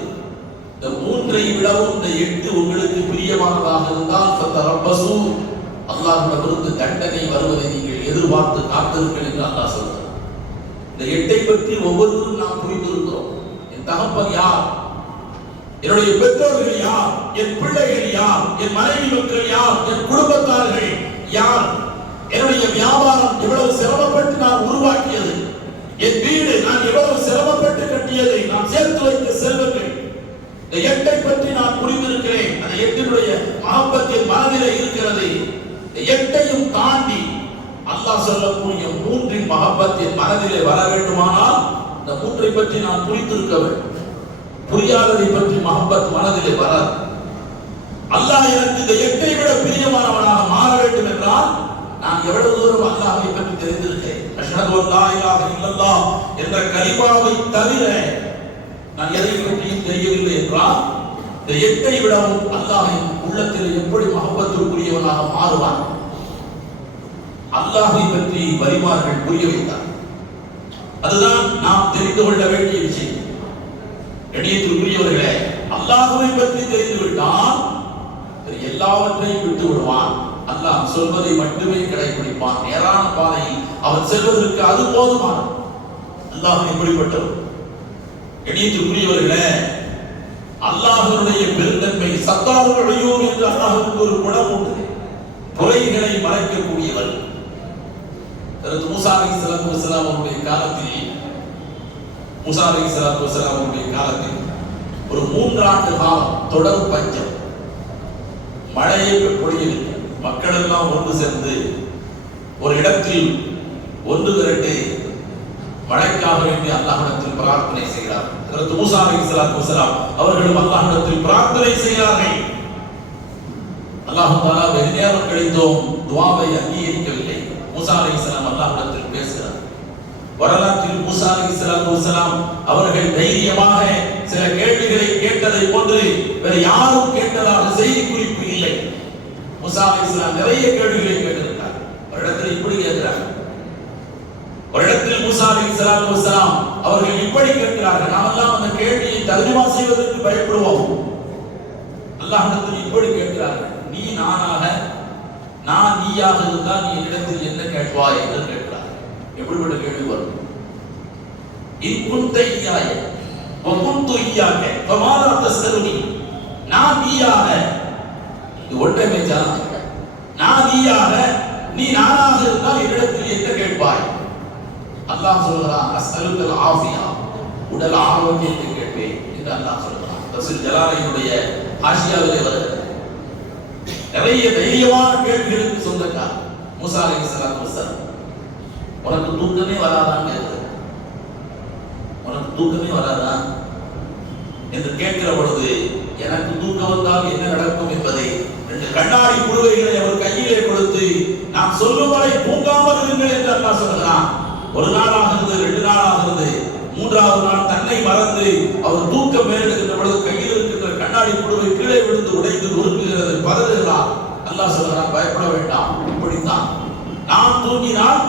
இந்த 3ஐ விடவும் இந்த 8 உங்களுக்கு பிரியமானதாக இருந்தால் ஃபதரப்பசு அல்லாஹ்விடமிருந்து தண்டனை வருவதை நீங்கள் எதிர்பார்த்து காத்திருங்கள் என்று அல்லாஹ் சொல்றார். இந்த 8ஐ பற்றி ஒவ்வொருவரும் நாம் புரிந்திருக்கிறோம். என் தகப்பன் யார், என்னுடைய பெற்றோர்கள் யார், என் பிள்ளைகள் யார், என் மனைவி மக்கள் யார், என் குடும்பத்தார்கள் யார், என்னுடைய வியாபாரம் எவ்வளவு சிரமப்பட்டு நான் உருவாக்கியது, என் வீடு நான் எவ்வளவு சிரமப்பட்டு கட்டியதை, நான் சேர்த்து வைத்த செல்வங்கள், இந்த 8ஐ பற்றி நான் புரிந்திருக்கிறேன். அந்த 8னுடைய மஹப்பத்தின் மனதிலே இருக்கிறது. இந்த 8ஐயும் தாண்டி அல்லாஹ் சொல்லக்கூடிய 3இன் மஹப்பத்தின் மனதிலே வர வேண்டுமானால் இந்த 3ஐ பற்றி நான் புரிந்திருக்க வேண்டும். புரியாததை பற்றி மஹப்பத் மனதிலே வராது. அல்லாஹ் எனக்கு இந்த 8ஐ விட பிரியமானவனாக மாற வேண்டும் என்றால் நான் எவ்வளவு தூரம் அல்லாஹ்வை பற்றி தெரிந்திருக்கிறேன். அஷ்ஹது அல்லா இலாஹ இல்லல்லாஹ் என்ற கலிமாவை தவிர நான் எதை பற்றியும் தெரியவில்லை என்றால் இந்த 8ஐ விடவும் அல்லாஹ்வின் உள்ளத்தில் எப்படி மஹப்பத்திற்குரியவனாக மாறுவான். அல்லாஹ்வை பற்றி வலிமார்கள் புரிய வைத்தார். அதுதான் நாம் தெரிந்து கொள்ள வேண்டிய விஷயம். கண்ணியத்திற்குரியவர்களே, அல்லாஹ்வை பற்றி தெரிந்துவிட்டால் எல்லாவற்றையும் விட்டு விடுவான். அல்லாஹ் சொல்வதை மட்டுமே கடைபிடிப்பான். நேரான பாதையில் அவன் செல்வதற்கு அது போதுமானது. அல்லாஹ் எப்படிப்பட்டவர்? கண்ணியத்திற்குரியவர்களே, அல்லாஹ்வுடைய பெருந்தன்மை சத்தாருல் உயூன் என்று அல்லாஹ்வுக்கு ஒரு குணம் உண்டு. குறைகளை மறைக்கக்கூடியவர். மூசா அலைஹிஸ்ஸலாத்து வஸலாம் அவருடைய காலத்தில் ஒரு 3 ஆண்டு காலம் தொடர் பஞ்சம், மழையே பொழியவில்லை. மக்கள் எல்லாம் ஒன்று சேர்ந்து ஒரு இடத்தில் ஒன்று திரண்டு மழைக்காக வேண்டி அல்லாஹ்விடத்தில் பிரார்த்தனை செய்கிறார்கள். ஹஜ்ரத் மூசா அலைஹிஸ்ஸலாத்து வஸலாம் அவர்களும் அல்லாஹ்விடத்தில் பிரார்த்தனை செய்கிறார்கள். அல்லாஹ் தஆலா வெகு நேரம் கழித்தும் துஆவை அங்கீகரிக்கவில்லை. மூசா அலைஹிஸ்ஸலாம் அல்லாஹ்விடத்தில் பேசுகிறார். வரலாற்றில் மூசா அலைஹிஸ்ஸலாத்து வஸலாம் அவர்கள் தைரியமாக சில கேள்விகளை கேட்டதை போன்று வேறு யாரும் கேட்டதாக செய்தி குறிப்பு இல்லை. மூசா அலைஹிஸ்ஸலாம் நிறைய கேள்விகளை கேட்டிருக்கிறார். ஒரு இடத்தில் இப்படி கேட்கிறார், ஒரு இடத்தில் மூசா அலைஹிஸ்ஸலாத்து வஸலாம் அவர்கள் இப்படி கேட்கிறார்கள். நாமெல்லாம் அந்த கேள்வியை தர்ஜுமா செய்வதற்கு பயப்படுவோம். அல்லாஹ்விடத்தில் இப்படி கேட்கிறார்கள், நீ நானாக, நான் நீயாக இருந்தால் நீ என்னிடத்தில் என்ன கேட்பாய் என்று கேட்கிறார். எப்படிப்பட்ட கேள்வி வரும்? இன் குன்த இய்யாய வ குன்து இய்யாக ஃபமாதா தஸ்அலுனி. நான் நீயாக, இது ஒன்றே ஜான், நான் நீயாக, நீ நானாக இருந்தால் என்னிடத்தில் என்ன கேட்பாய்? அல்லாஹ் சொல்கிறான், அஸ்அலுக்கல் ஆஃபியா, உடல் ஆரோக்கியத்தை கேட்பேன் என்று அல்லாஹ் சொல்கிறான். தஃசீர் ஜலாலையுடைய ஹாஷியாவிலே வருகிறது. நிறைய தைரியமான கேள்விகளுக்கு சொந்தக்கார் மூசா அலைஹிஸ்ஸலாத்து வஸலாம். உனக்கு தூக்கமே வராதான்னு கேட்கிறது. உனக்கு தூக்கமே வராதா என்று கேட்கிற பொழுது, எனக்கு தூக்கம் வந்தால் என்ன நடக்கும் என்பதை 2 கண்ணாடி புழுவைகளை அவர் கையிலே கொடுத்து, நான் சொல்லும் வரை தூங்காமல் இருங்கள் என்று அல்லாஹ் சொல்கிறான். ஒரு நாள் ஆகிறது, 2 நாள் ஆகிறது, 3வது நாள் தன்னை மறந்து அவர் தூக்கம் மேலெடுக்கின்ற பொழுது கையில் இருக்கின்ற கண்ணாடி புழுவை கீழே விழுந்து உடைந்து நொறுக்குகிறது, பதறுகிறார். அல்லாஹ் சொல்கிறான், பயப்பட வேண்டாம், இப்படித்தான் நான் தூங்கினால்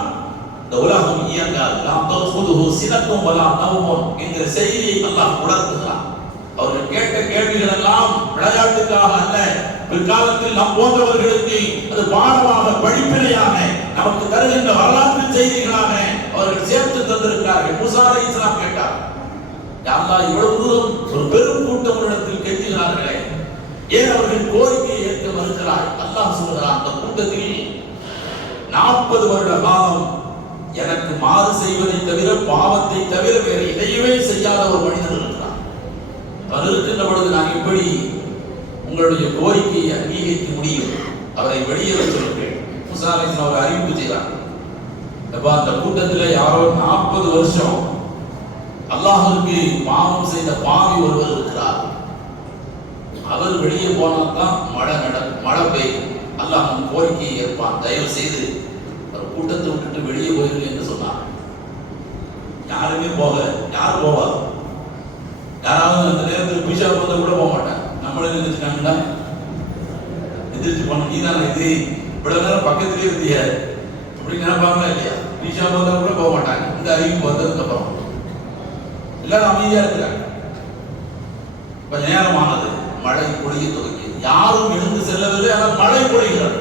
இந்த உலகம் இயங்காது. நாம் தௌஃபுதுஹு சினத்தும் வலா நௌமுன் என்கிற செய்தியை அல்லாஹ் உணர்த்துகிறான். அவர்கள் கேட்ட கேள்விகள் எல்லாம் விளையாட்டுக்காக அல்ல, பிற்காலத்தில் நம் போன்றவர்களுக்கு அது பாடமாக, படிப்பினையாக, நமக்கு தருகின்ற வரலாற்று செய்திகளாக அவர்கள் சேர்த்து தந்திருக்கிறார்கள். மூசா அலைஹிஸ்ஸலாம் கேட்டார், யா அல்லாஹ் இவ்வளவு தூரம் ஒரு பெரும் கூட்டம் இடத்தில் கெஞ்சுகிறார்களே, ஏன் அவர்கள் கோரிக்கையை ஏற்க மறுக்கிறாய்? அல்லாஹ் சொல்கிறான், அந்த கூட்டத்தில் 40 வருட காலம் எனக்கு மாறு செய்வதை தவிர, பாவத்தை தவிர வேறு எதையுமே செய்யாத ஒரு மனிதன் இருக்கிறான். அவர் இருக்கின்ற பொழுது நான் எப்படி உங்களுடைய கோரிக்கையை அங்கீகரிக்க முடியும்? அவரை வெளியேற சொல்லுங்கள். மூசா அலைஹிஸ்ஸலாம் ஒரு அறிவிப்பு செய்கிறார். அந்த கூட்டத்தில் யாரோ 40 வருஷம் அல்லாஹ்வுக்கு பாவம் செய்த பாவி ஒருவர் இருக்கிறார். அவர் வெளியே போனால் தான் மழை பெய்யும். அல்லாஹ் கோரிக்கையை ஏற்பான். தயவு செய்து ஒரு கூட்டத்தை விட்டுட்டு வெளியே போயிருங்க என்று சொன்னார். யாருமே போகல. யார் போவார்? யாராவது அந்த நேரத்தில் பிஷா போத கூட போக மாட்டாங்க. நம்மளே நினைச்சுட்டாங்கன்னா எதிர்த்து போன நீதான இது இவ்வளவு நேரம் பக்கத்திலே இருந்திய அப்படி நினைப்பாங்களா இல்லையா? பிஷா போத கூட போக மாட்டாங்க. இந்த அறிவிப்பு வந்ததுக்கு அப்புறம் எல்லாரும் அமைதியா இருக்கிறாங்க. கொஞ்ச நேரமானது, மழை பொழிய துவங்கியது. யாரும் எழுந்து செல்லவில்லை, ஆனால் மழை பொழிகிறது.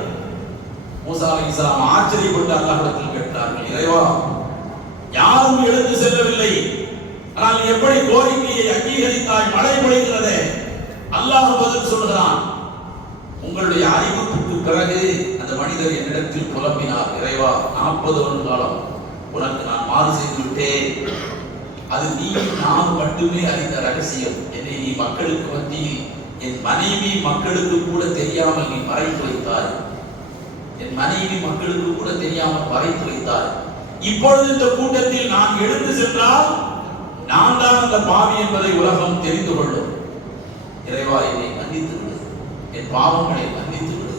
மூசா அலைஹிஸ்ஸலாம் ஆச்சரியப்பட்டு அல்லாஹ்விடத்தில் கேட்டார்கள், இறைவா, யாரும் எழுந்து செல்லவில்லை, ஆனால் எப்படி கோரிக்கையை அங்கீகரித்தாய்? மழை பொழிகிறதே. அல்லாஹ் பதில் சொல்கிறான், உங்களுடைய அறிவிப்புக்கு பிறகு அந்த மனிதர் என்னிடத்தில் புலம்பினார், இறைவா, 40 வருட காலம் உனக்கு நான் மாறு செய்து விட்டேன். அது நீ நான் மட்டுமே அறிந்த ரகசியம். என்னை நீ மக்களுக்கு மத்தியில், என் மனைவி மக்களுக்கு கூட தெரியாமல் நீ மறைத்து வைத்தாய். என் மனைவி மக்களுக்கு கூட தெரியாமல் மறைத்து வைத்தாய். இப்பொழுது இந்த கூட்டத்தில் நான் எழுந்து சென்றால் நான் தான் அந்த பாவி என்பதை உலகம் தெரிந்து கொள்ளும். இறைவா, என்னை மன்னித்து விடு, என் பாவங்களை மன்னித்து விடு,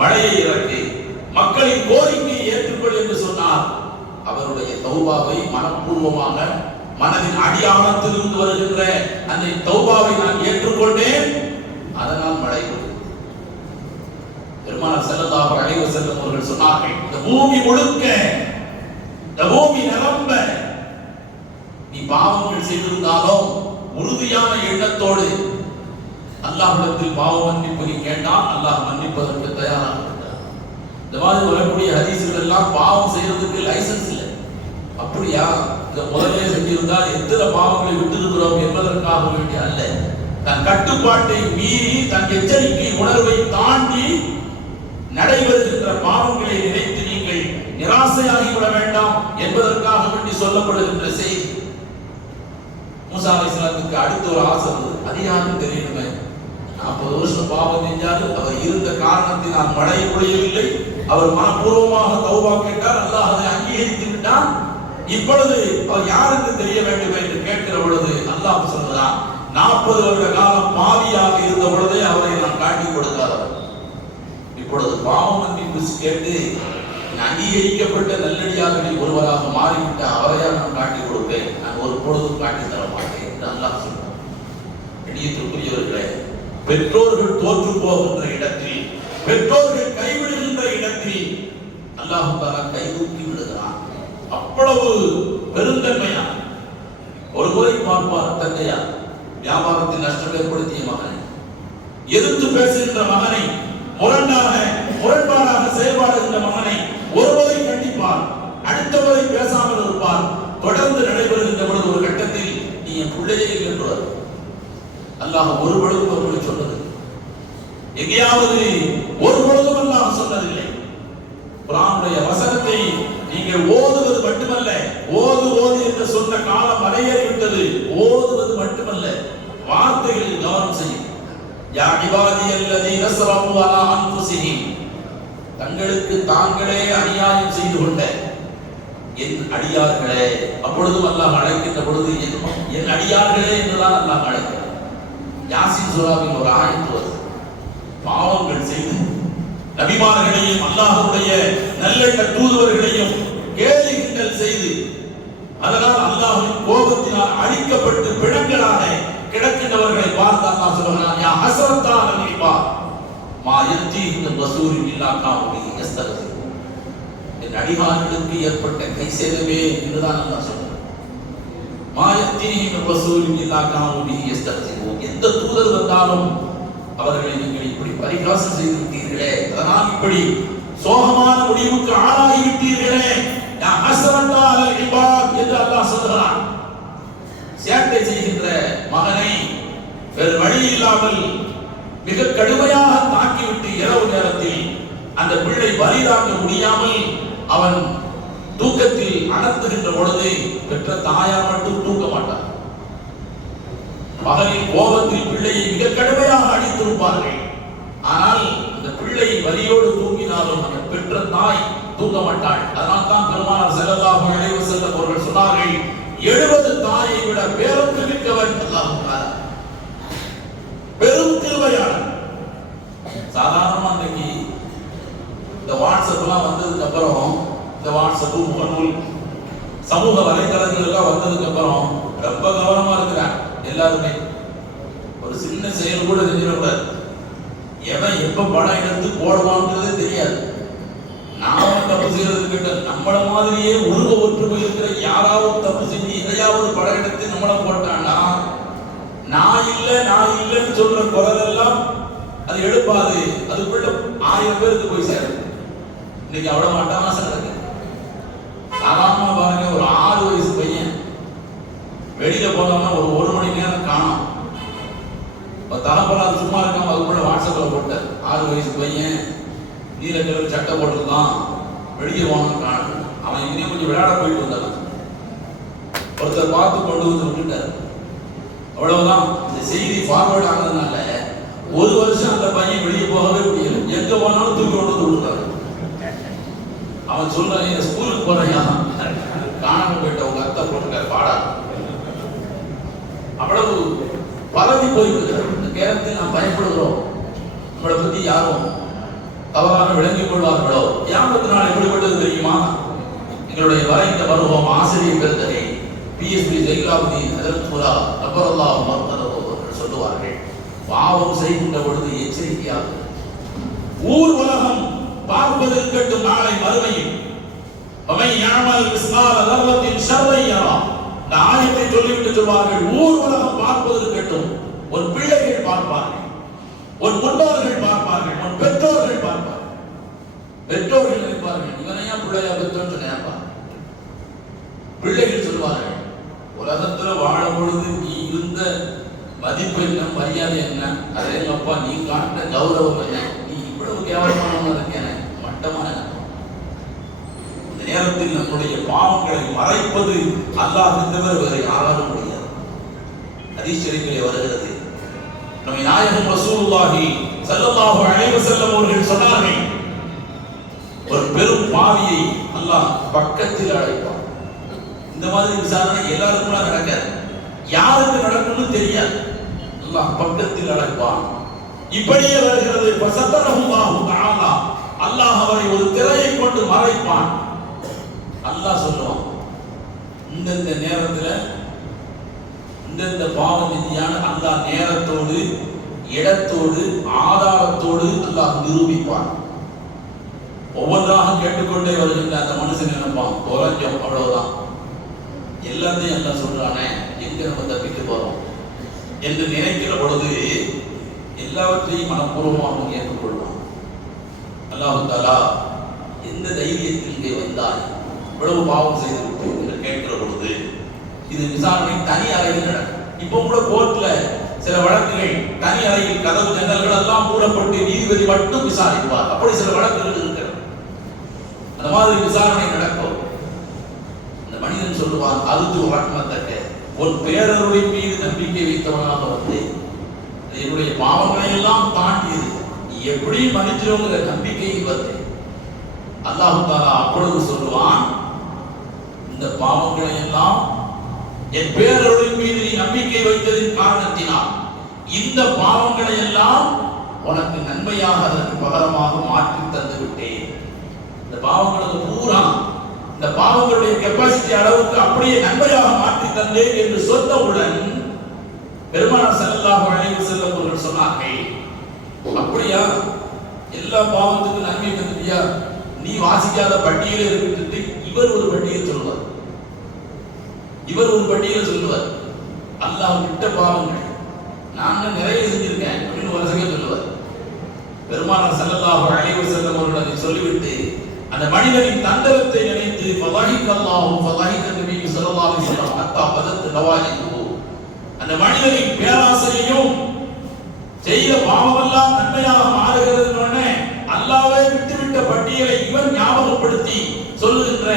மழையை இறக்கி மக்களின் கோரிக்கையை ஏற்றுக்கொள் என்று சொன்னார். அவருடைய தௌபாவை மனப்பூர்வமாக, மனதின் அடியானத்திலிருந்து வருகின்ற அந்த தௌபாவை நான் ஏற்றுக்கொண்டேன். அதனால் மழை பொழிந்தது. பெருமானார் ஸல்லல்லாஹு அலைஹி வஸல்லம் அவர்கள் சொன்னார்கள், இந்த பூமி முழுக்க, இந்த பூமி நிரம்ப நீ பாவங்கள் செய்திருந்தாலும் உறுதியான எண்ணத்தோடு அல்லாஹ்விடத்தில் பாவ மன்னிப்பு நீ கேட்டால் அல்லாஹ் மன்னிப்பதற்கு தயாராக இருக்கிறார். இந்த மாதிரி வரக்கூடிய ஹதீஸ்கள் எல்லாம் பாவம் செய்யறதுக்கு லைசன்ஸ் இல்லை. அப்படியா? இதை முதலே செஞ்சிருந்தால் எத்தனை பாவங்களை விட்டிருக்கிறோம் என்பதற்காக வேண்டிய அல்ல. தன் கட்டுப்பாட்டை மீறி, தன் எச்சரிக்கை உணர்வை தாண்டி நடைபெறுகின்ற பாவங்களை நினைத்து நீங்கள் நிராசையாகிவிட வேண்டாம் என்பதற்காக வேண்டி சொல்லப்படுகின்ற செய்தி. மூசா அலைஹிஸ்ஸலாத்துக்கு அடுத்த ஒரு ஆசை இருந்தது. அது யாருன்னு தெரியணுமே. 40 வருஷம் பாவம் செஞ்சாரு. அவர் இருந்த காரணத்தினால் மழை பொழியவில்லை. அவர் மனப்பூர்வமாக தௌபா கேட்டார். அல்லாஹ் அதை அங்கீகரித்து விட்டான். இப்பொழுது அவர் யாருக்கு தெரிய வேண்டும் என்று கேட்கிற பொழுது அல்லாஹ் சொல்கிறான், 40 வருட காலம் பாவியாக இருந்த பொழுதே அவரை நான் காட்டி கொடுத்தார். இப்பொழுது பாவம் மன்னிப்பு கேட்டு அங்கீகரிக்கப்பட்ட நல்லடியார்களில் ஒருவராக மாறிவிட்ட அவரையா நான் காட்டி கொடுப்பேன், நான் ஒரு பொழுதும் காட்டி தர மாட்டேன் என்று அல்லாஹ் சொல்றார். எண்ணியத்திற்குரியவர்களே, பெற்றோர்கள் தோற்று போகின்ற இடத்தில், பெற்றோர்கள் கைவிடுகின்ற இடத்தில் அல்லாஹ் தஆலா கைதூக்கி விடுகிறான். அவ்வளவு பெருந்தன்மையா. ஒரு முறை பார்ப்பார் தந்தையா, வியாபாரத்தில் நஷ்டம் ஏற்படுத்திய மகனை, எதிர்த்து பேசுகின்ற மகனை, முரண்பாடாக செயல்பாடுகின்ற மகனை ஒருவரை கண்டிப்பார், அடுத்தவரை பேசாமல் இருப்பார். தொடர்ந்து நடைபெறுகின்ற பொழுது ஒரு கட்டத்தில் நீ என் பிள்ளையே என்றார். அல்லாஹ் ஒரு பொழுதும் அப்படி சொன்னது எங்கேயாவது ஒரு பொழுதும் அல்லாஹ் சொன்னதில்லை. குர்ஆனுடைய வசனத்தை நீங்கள் ஓதுவது மட்டுமல்ல, ஓது என்று சொன்ன காலம் வரையறுவிட்டது. ஓதுவது மட்டுமல்ல, வார்த்தைகளில் கவனம் செய்யும். யா இபாதியல்லதீன ஸரஃபு அலா அன்ஃபுஸிஹிம், தங்களுக்கு தாங்களே அநியாயம் செய்து கொண்ட என் அடியார்களே. அப்பொழுதும் அல்லாஹ் அழைக்கின்ற பொழுது என் அடியார்களே என்றுதான் அல்லாஹ் அழைக்கிறார். யாசின் சூராவில் ஒரு ஆயத்து வருது. பாவங்கள் செய்து நபிமார்களையும் அல்லாஹ்வுடைய நல்லெண்ண தூதுவர்களையும் கேலி கிண்டல் செய்து, அதனால் அல்லாஹ்வின் கோபத்தினால் அழிக்கப்பட்டு பிணங்களாக கிடக்கின்றவர்களை பார்த்து அல்லாஹ் சொல்கிறான், யா ஹஸரத்தா அலல் இபாத் மா யத்தீஹிம் ரசூலுன் இல்லா கானு பிஹி யஸ்தஹ்சிஊன். என் அடியார்களுக்கு ஏற்பட்ட கை சேதமே என்றுதான் அல்லாஹ் சொல்றான். மா யத்தீஹிம் ரசூலுன் இல்லா கானு பிஹி யஸ்தஹ்சிஊன். எந்த தூதர் வந்தாலும் அவர்களை நீங்கள் இப்படி பரிகாசம் செய்து விட்டீர்களே, அதனால் இப்படி சோகமான முடிவுக்கு ஆளாகி விட்டீர்களே, யா ஹஸரத்தா அலல் இபாத் என்று அல்லாஹ் சொல்கிறான். சேட்டை செய்கின்ற மகனை வேறு வழி இல்லாமல் மிக கடுமையாக தாக்கிவிட்டு இரவு நேரத்தில் அந்த பிள்ளை வலி தாங்க முடியாமல் அவன் தூக்கத்தில் அடர்த்துகின்ற பொழுது பெற்ற தாயார் மட்டும் தூக்க மாட்டார். மகனின் கோபத்தில் பிள்ளையை மிக கடுமையாக அடித்திருப்பார்கள். ஆனால் அந்த பிள்ளை வலியோடு தூங்கினாலும் அந்த பெற்ற தாய் தூங்க மாட்டாள். அதனால் தான் பெருமானார் ஸல்லல்லாஹு அலைஹி வஸல்லம் அவர்கள் சொன்னார்கள், 70 தாயை விட பேருக்கு மிக்கவன் அல்லாஹ் தஆலா. பெரும் திருவையாளர். சாதாரணமா இன்னைக்கு இந்த வாட்ஸ்அப் எல்லாம் வந்ததுக்கு அப்புறம், இந்த வாட்ஸ்அப் முகநூல் சமூக வலைதளங்கள் எல்லாம் வந்ததுக்கு அப்புறம் ரொம்ப கவனமா இருக்கிறாங்க எல்லாருமே. ஒரு சின்ன செயல் கூட செஞ்சிடக்கூடாது. எவன் எப்ப படம் எடுத்து போடுவான்றது தெரியாது. நாம தப்பு செய்யறது கிட்ட நம்மள மாதிரியே உருவ ஒற்றுமை இருக்கிற யாராவது தப்பு செஞ்சு எதையாவது படம் எடுத்து நம்மள போட்டான்னா, நான் இல்லைன்னு சொல்ற குரல் எல்லாம் அது எழுப்பாது. அதுக்குள்ள 1000 பேருக்கு போய் சேரும். இன்னைக்கு அவ்வளவு அட்டகாசம் இருக்கு. சாதாரணமா பாருங்க, ஒரு 6 வயசு பையன் வெளியில போனோம்னா ஒரு மணி நேரம் காணும். தலைப்படாது சும்மா இருக்காம அதுக்குள்ள வாட்ஸ்அப்ல போட்டார். 6 வயசு பையன் நீல கலர் சட்டை போட்டுருந்தான், வெளியே போனான்னு காணும். அவன் இங்கேயும் கொஞ்சம் விளையாட போயிட்டு வந்தான். ஒருத்தர் பார்த்து கொண்டு வந்து விட்டுட்டார். அவ்வளவுதான். இந்த செய்தி ஃபார்வர்ட் ஆனதுனால 1 வருஷம் அந்த பையன் வெளியே போகவே முடியல. எங்க போனாலும் தூக்கி கொண்டு வந்து விட்டாரு. அவன் சொல்றான், ஸ்கூலுக்கு போறையா, காணாம போயிட்ட உங்க அத்தை போட்டுக்காரு பாடா. அவ்வளவு பரவி போய்விடுகிறார். இந்த நேரத்தில் நாம் பயப்படுகிறோம். நம்மளை பத்தி யாரும் தவறாக விளங்கிக் கொள்வார்களோ. கியாமத் நாள் எப்படிப்பட்டது தெரியுமா? எங்களுடைய வரைந்த பருவம் ஆசிரியர் பெருந்தகை பிஎஸ்பி ஜெயிலாபுதீன் ஹஜரத்முல்லா ரப்பரல்லாஹு மர்ஹமஹு அவர்கள் சொல்லுவார்கள், பாவம் செய்கின்ற பொழுது எச்சரிக்கையாக ஊர் உலகம் பார்ப்பதற்கட்டும் நாளை மறுமையில் அவன் யாமல் மிஸ்கால தர்ரத்தின் ஷர்ரை யரா. இந்த ஆயத்தை சொல்லிவிட்டு சொல்வார்கள், ஊர் உலகம் பார்ப்பதற்கட்டும் உன் பிள்ளைகள் பார்ப்பார்கள், உன் முன்னோர்கள் பார்ப்பார்கள், உன் பெற்றோர்கள் பார்ப்பார்கள். பெற்றோர்கள் நினைப்பார்கள், இவனையா பிள்ளையா பெற்றோன்னு நினைப்பா. பிள்ளைகள் சொல்வார்கள், உலகத்துல வாழும் பொழுது நீ இருந்த மதிப்பு என்ன, மரியாதை என்ன, அதே அப்பா நீ காட்டின கௌரவம் என்ன, நீ இவ்வளவு கேவலமானவங்க இருக்கேன், மட்டமான. இந்த நேரத்தில் நம்முடைய பாவங்களை மறைப்பது அல்லாஹ் தவிர வேறு யாராலும் முடியாது. ஹதீஸ் ஷரீஃபிலே வருகிறது, நபி நாயகம் ரசூலுல்லாஹி ஸல்லல்லாஹு அலைஹி வஸல்லம் அவர்கள் சொன்னார்கள், ஒரு பெரும் பாவியை அல்லாஹ் பக்கத்தில் அழைப்பான். இந்த மாதிரி விசாரணை எல்லாருக்கும் நடக்காது. யாருக்கு நடக்கும்னு தெரியாது. அல்லாஹ் பக்கத்தில் அழைப்பான். இப்படியே வருகிறது, ஃபஸத்தரஹுல்லாஹு தஆலா, அல்லாஹ் அவரை ஒரு திரையை கொண்டு மறைப்பான். அல்லாஹ் சொல்லுவான், இந்த நேரத்துல இந்த பாவம் நிதியான அல்லாஹ் நேரத்தோடு இடத்தோடு ஆதாரத்தோடு அல்லாஹ் நிரூபிப்பான். ஒவ்வொன்றாக கேட்டுக்கொண்டே வருகின்ற அந்த மனுஷன் நினைப்பான், தொலைஞ்சோம் அவ்வளவுதான், எல்லாத்தையும் எல்லாம் சொல்றானே, எங்க நம்ம தப்பிக்க போறோம் என்று நினைக்கிற பொழுது எல்லாவற்றையும் மனப்பூர்வமாக ஏற்றுக்கொள்வான். அல்லாஹ் தஆலா, எந்த தைரியத்தில் இங்கே வந்தாய், இவ்வளவு பாவம் செய்து விட்டு என்று கேட்கிற பொழுது இது விசாரணை தனி அறையில் நடக்கும். இப்போ கூட கோர்ட்ல சில வழக்குகள் தனி அறையில் கதவு ஜன்னல்கள் எல்லாம் மூடப்பட்டு நீதிபதி மட்டும் விசாரிப்பார். அப்படி சில வழக்குகள் இருக்கிறது. அந்த மாதிரி விசாரணை நடக்கும். அந்த மனிதன் சொல்லுவான், அருது ரஹ்மத்தக்க, உன் பேரருளின் மீது நம்பிக்கை வைத்தவனாக வந்து என்னுடைய பாவங்களை எல்லாம் தாண்டியது, நீ எப்படி மன்னிச்சிருங்கிற நம்பிக்கையில் வந்து அல்லாஹ் தஆலா அப்பொழுது சொல்லுவான், இந்த பாவங்களை எல்லாம் என் பேரருளின் மீது நீ நம்பிக்கை வைத்ததின் காரணத்தினால் இந்த பாவங்களை எல்லாம் உனக்கு நன்மையாக அதற்கு பகரமாக மாற்றி தந்து விட்டேன். இந்த பாவங்களுக்கு பூரா இந்த பாவங்களுடைய கெப்பாசிட்டி அளவுக்கு அப்படியே நன்மையாக மாற்றி தந்தேன் என்று சொன்னவுடன் பெருமானார் ஸல்லல்லாஹு அலைஹி வஸல்லம் அவர்கள் சொன்னார்கள், அப்படியா, எல்லா பாவத்துக்கும் நன்மை தந்துட்டியா, நீ வாசிக்காத பட்டியலே இருக்கிறது. இவர் ஒரு பட்டியல் சொல்லுவார், இவர் ஒரு பட்டியல் சொல்லுவார், அல்லாஹ் விட்ட பாவங்கள் நான் நிறைய செஞ்சிருக்கேன் அப்படின்னு ஒரு வசனம் சொல்லுவார். பெருமானார் ஸல்லல்லாஹு அலைஹி வஸல்லம் அவர்கள் அதை சொல்லிவிட்டு அந்த மனிதனின் தந்தரத்தை நினைத்து ஃபதஹிக அல்லாஹு ஃபதஹிக நபி ஸல்லல்லாஹு அலைஹி வஸல்லம் ஹத்தா பதத் நவாஜிஹு, அந்த மனிதனின் பேராசையையும் செய்த பாவமெல்லாம் நன்மையாக மாறுகிறது. அல்லாஹ்வை விட்டுவிட்ட பட்டியலை இவன் ஞாபகப்படுத்தி சொல்லுகின்ற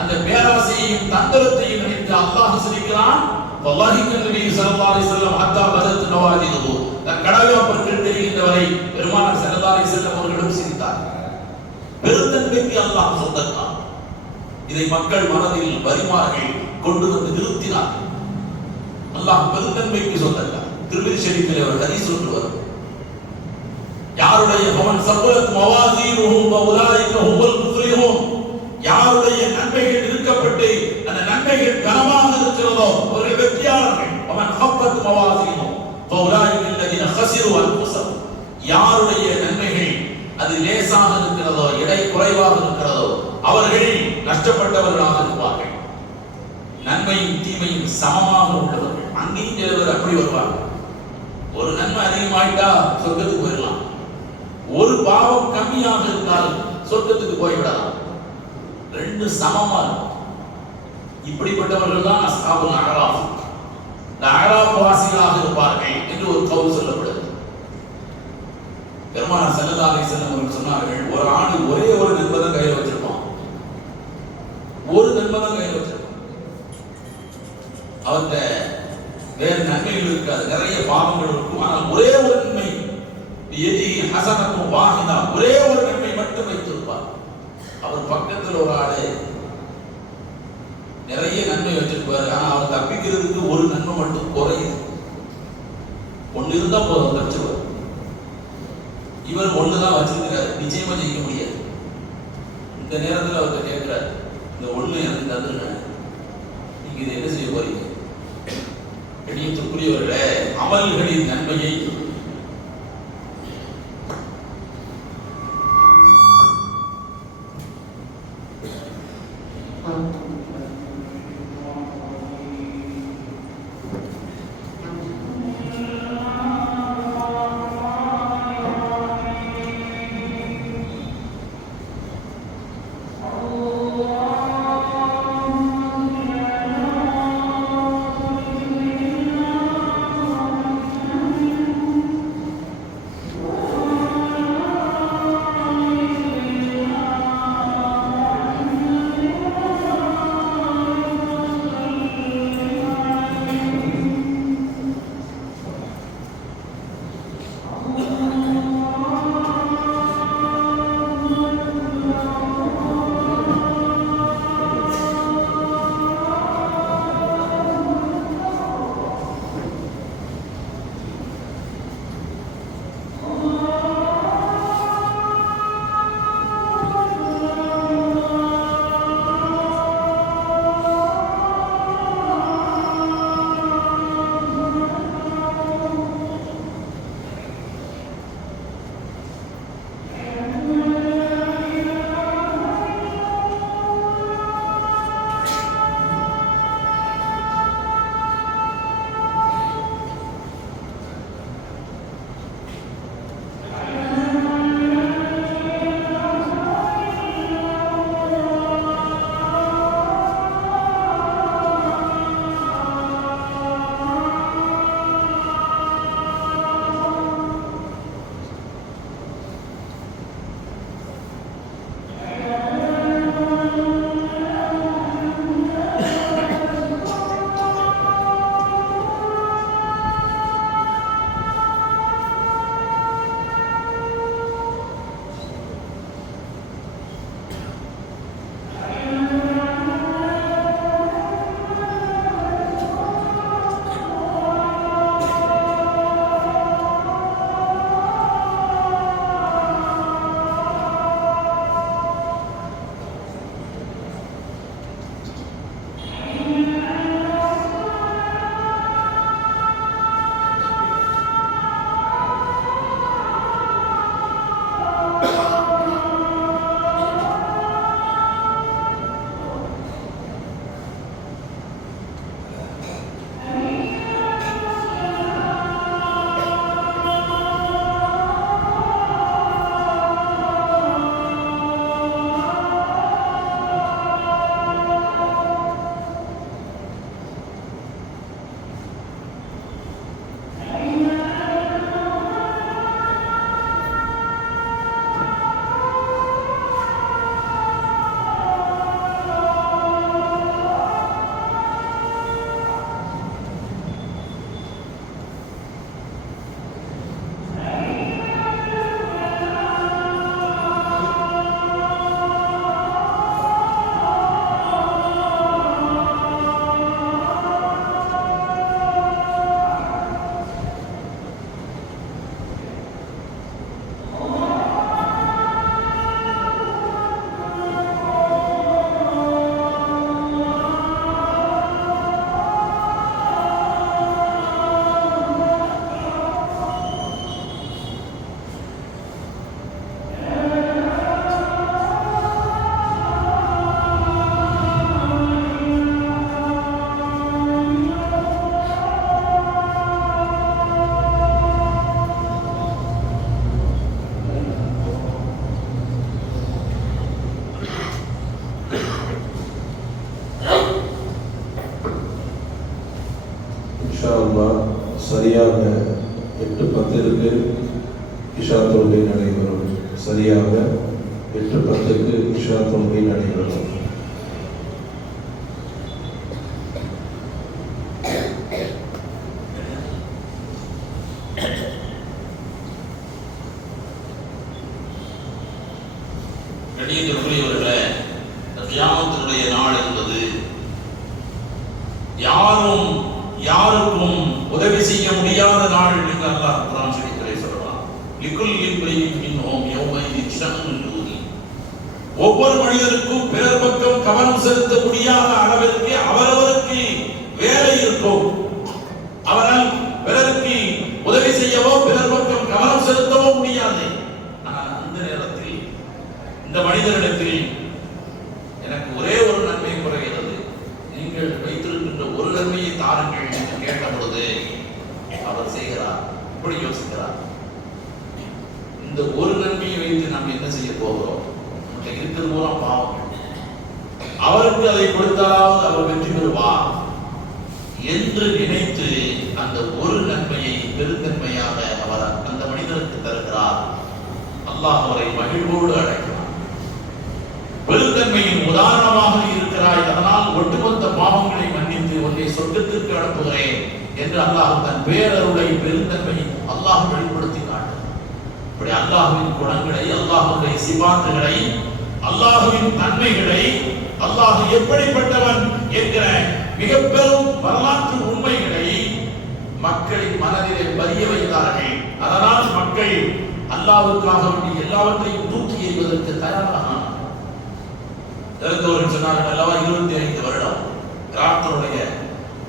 அந்த பேராசையையும் தந்திரத்தையும் நினைத்து அல்லாஹ் சொல்கிறான், வல்லாஹி நபி ஸல்லல்லாஹு அலைஹி வஸல்லம் ஹத்தா பதத் நவாதிஹு, தன் கடவுப்பற்கள் தெரிகின்றவரை பெருமானார் ஸல்லல்லாஹு அலைஹி வஸல்லம் அவர்களும் சிரித்தார். பெருந்தன்மைக்கு அல்லாஹ் சொந்தக்காரன். இதை மக்கள் மனதில் வரிமார்கள் கொண்டு வந்து நிறுத்தினார்கள். அல்லாஹ் பெருந்தன்மைக்கு சொந்தக்காரன். திருமதி ஷரீஃபில் ஒரு ஹதீஸ் ஒன்று வரும், யாருடைய பவன் சபலத் மவாசீனுஹும் வஉலாயிக ஹுமுல் முஃப்லிஹூன், யாருடைய நன்மைகள் இருக்கப்பட்டு அந்த நன்மைகள் கனமாக இருக்கிறதோ அவர்கள் வெற்றியாளர்கள். அவன் ஹப்பத் மவாசீனுஹும் வஉலாயிக அல்லதீன ஹஸிரு அன்ஃபுஸஹும், யாருடைய நன்மைகள் அது லேசாக இருக்கிறதோ எடை குறைவாக இருக்கிறதோ அவர்கள் நஷ்டப்பட்டவர்களாக இருப்பார்கள். நன்மையும் தீமையும் சமமாக உள்ளவர்கள். அங்கேயும் சிலவர் அப்படி வருவார்கள். ஒரு நன்மை அதிகமாயிட்டா சொர்க்கத்துக்கு போயிடலாம், ஒரு பாவம் கம்மியாக இருந்தால் சொர்க்கத்துக்கு போய்விடலாம். ரெண்டு சமமா இருக்கும். இப்படிப்பட்டவர்கள் தான் அஸ்ஹாபுல் அஅராஃப், இந்த அஅராஃப் வாசிகளாக இருப்பார்கள் என்று ஒரு கவுல் சொல்லப்படுது. பெருமானார் ஸல்லல்லாஹு அலைஹி வஸல்லம் அவர்கள் சொன்னார்கள், ஒரு ஆண் ஒரே ஒரு நன்மை தான் கையில வச்சிருப்பான், ஒரு நன்மை தான் கையில வச்சிருப்பான். அவர்கிட்ட வேறு நன்மைகள் இருக்காது, நிறைய பாவங்கள் இருக்கும். ஆனால் ஒரே ஒரு நன்மை, எதி ஹஸனத்தும் வாஹிதா, ஒரே ஒரு நன்மை மட்டும் வைத்திருப்பார். அவர் பக்கத்தில் ஒரு ஆளு நிறைய நன்மை வச்சிருப்பாரு, ஆனா அவர் தப்பிக்கிறதுக்கு ஒரு நன்மை மட்டும் குறையுது. ஒன்னு இருந்தா போதும் தப்பிச்சுவார். இவர் ஒண்ணுதான் வச்சிருக்கிறாரு, நிச்சயமா ஜெயிக்க முடியாது. இந்த நேரத்தில் அவர்கிட்ட கேட்கிறார், இந்த ஒண்ணு எனக்கு தந்துருங்க, நீங்க இதை என்ன செய்ய போறீங்க? கண்ணியத்துக்குரியவர்களே, அமல்களின் நன்மையை இஷா தொழுகை நடைபெறும். சரியாக 8:10 இஷா தொழுகை நடைபெறும். கண்ணியத்திற்குரியவர்களே, கியாமத்தினுடைய நாள் என்பது யாரும் யாருக்கும் உதவி செய்ய முடியாத நாள் என்று அல்லாஹ் குர்ஆன் ஷரீஃபிலே சொல்றான். லிகுல்லி இம்ரிஇன் மின்ஹும் யௌமைஇதின் ஷஅனுன் யுக்னி. ஒவ்வொரு மனிதருக்கும் பிறர் பக்கம் கவனம் செலுத்த முடியாத அளவிற்கு அவரவருக்கு வேலை இருக்கும். அவரால் பிறருக்கு உதவி செய்யவோ பிறர் பக்கம் கவனம் செலுத்தவோ முடியாது. ஆனால் அந்த நேரத்தில் இந்த மனிதனிடத்தில் எனக்கு ஒரே ஒரு நன்மை குறைகிறது, நீங்கள் வைத்திருக்கின்ற ஒரு நன்மையை தாருங்கள் என்று கேட்ட பொழுது அவர் செய்கிறார். இப்படி யோசிக்கிறார், இந்த ஒரு நன்மையை வைத்து நாம் என்ன செய்ய போகிறோம்? நம்மகிட்ட இருக்கிறது பூரா பாவம். அவருக்கு அதை கொடுத்தால் அவர் வெற்றி பெறுவார் என்று நினைத்து அந்த ஒரு நன்மையை பெருந்தன்மையாக அவர் அந்த மனிதனுக்கு தருகிறார். அல்லாஹ் அவரை மகிழ்வோடு அழைக்கிறார். பெருந்தன்மையின் உதாரணமாக இருக்கிறாய், அதனால் ஒட்டுமொத்த பாவங்களை மன்னித்து உன்னை சொர்க்கத்திற்கு அனுப்புகிறேன் என்று அல்லாஹ் தன் பேரருளை பெருந்தன்மையை அல்லாஹ் வெளிப்படுத்தி காட்டுகிறார். இப்படி அல்லாஹ்வின் குணங்களை, அல்லாஹ்வுடைய சிபாத்துகளை, அல்லாஹ்வின் தன்மைகளை, அல்லாஹ் எப்படிப்பட்டவன் என்கிற மிக பெரும் வரலாற்று உண்மைகளை மக்களின் மனதிலே பதிய வைத்தார்கள். அதனால் மக்கள் அல்லாஹ்வுக்காக வேண்டி எல்லாவற்றையும் தூக்கி எறிவதற்கு தயாராக இறந்தவர்கள் சொன்னார்கள். அல்லவா 25 வருடம் இராக்கினுடைய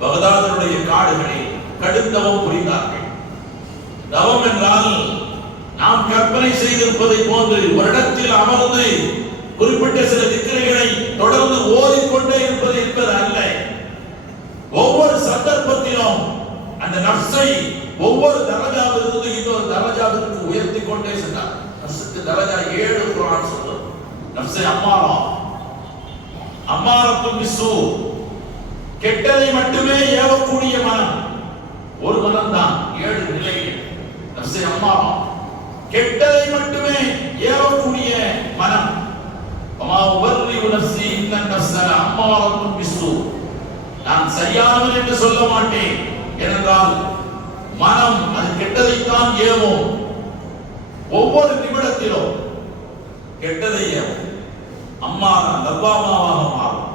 பகதாதுடைய காடுகளில் கடுந்தவம் புரிந்தார்கள். தவம் என்றால் நாம் கற்பனை செய்திருப்பதை போன்று வருடத்தில் அமர்ந்து குறிப்பிட்ட சில திக்ருகளை தொடர்ந்து ஓதிக்கொண்டே இருப்பது என்பது அல்ல. ஒவ்வொரு சந்தர்ப்பத்திலும் அந்த நஃப்ஸை ஒவ்வொரு தரஜாவிலிருந்து இன்னொரு தரஜாவிற்கு உயர்த்தி கொண்டே சென்றார். நஃப்ஸுக்கு தரஜா 7 குர்ஆன் சொல்லும். நஃப்ஸை அம்மாரத்தும் பிஸ்ஸூ, கெட்டதை மட்டுமே ஏவக்கூடிய மனம். ஒரு மனம் தான் 7 நிலைகள். நஃப்ஸை அம்மாரா, கெட்டதை மட்டுமே ஏவக்கூடிய மனம். வமா உபர்ரிஉ நஃப்ஸி இன்னன் நஃப்ஸ அம்மாரத்தும் பிஸ்ஸூ, நான் சரியானவன் என்று சொல்ல மாட்டேன். ஏனென்றால் மனம் அது கெட்டதைத்தான் ஏவும். ஒவ்வொரு நிமிடத்திலும் கெட்டதை ஏவும். அம்மாரா லவ்வாமாவாக மாறும்.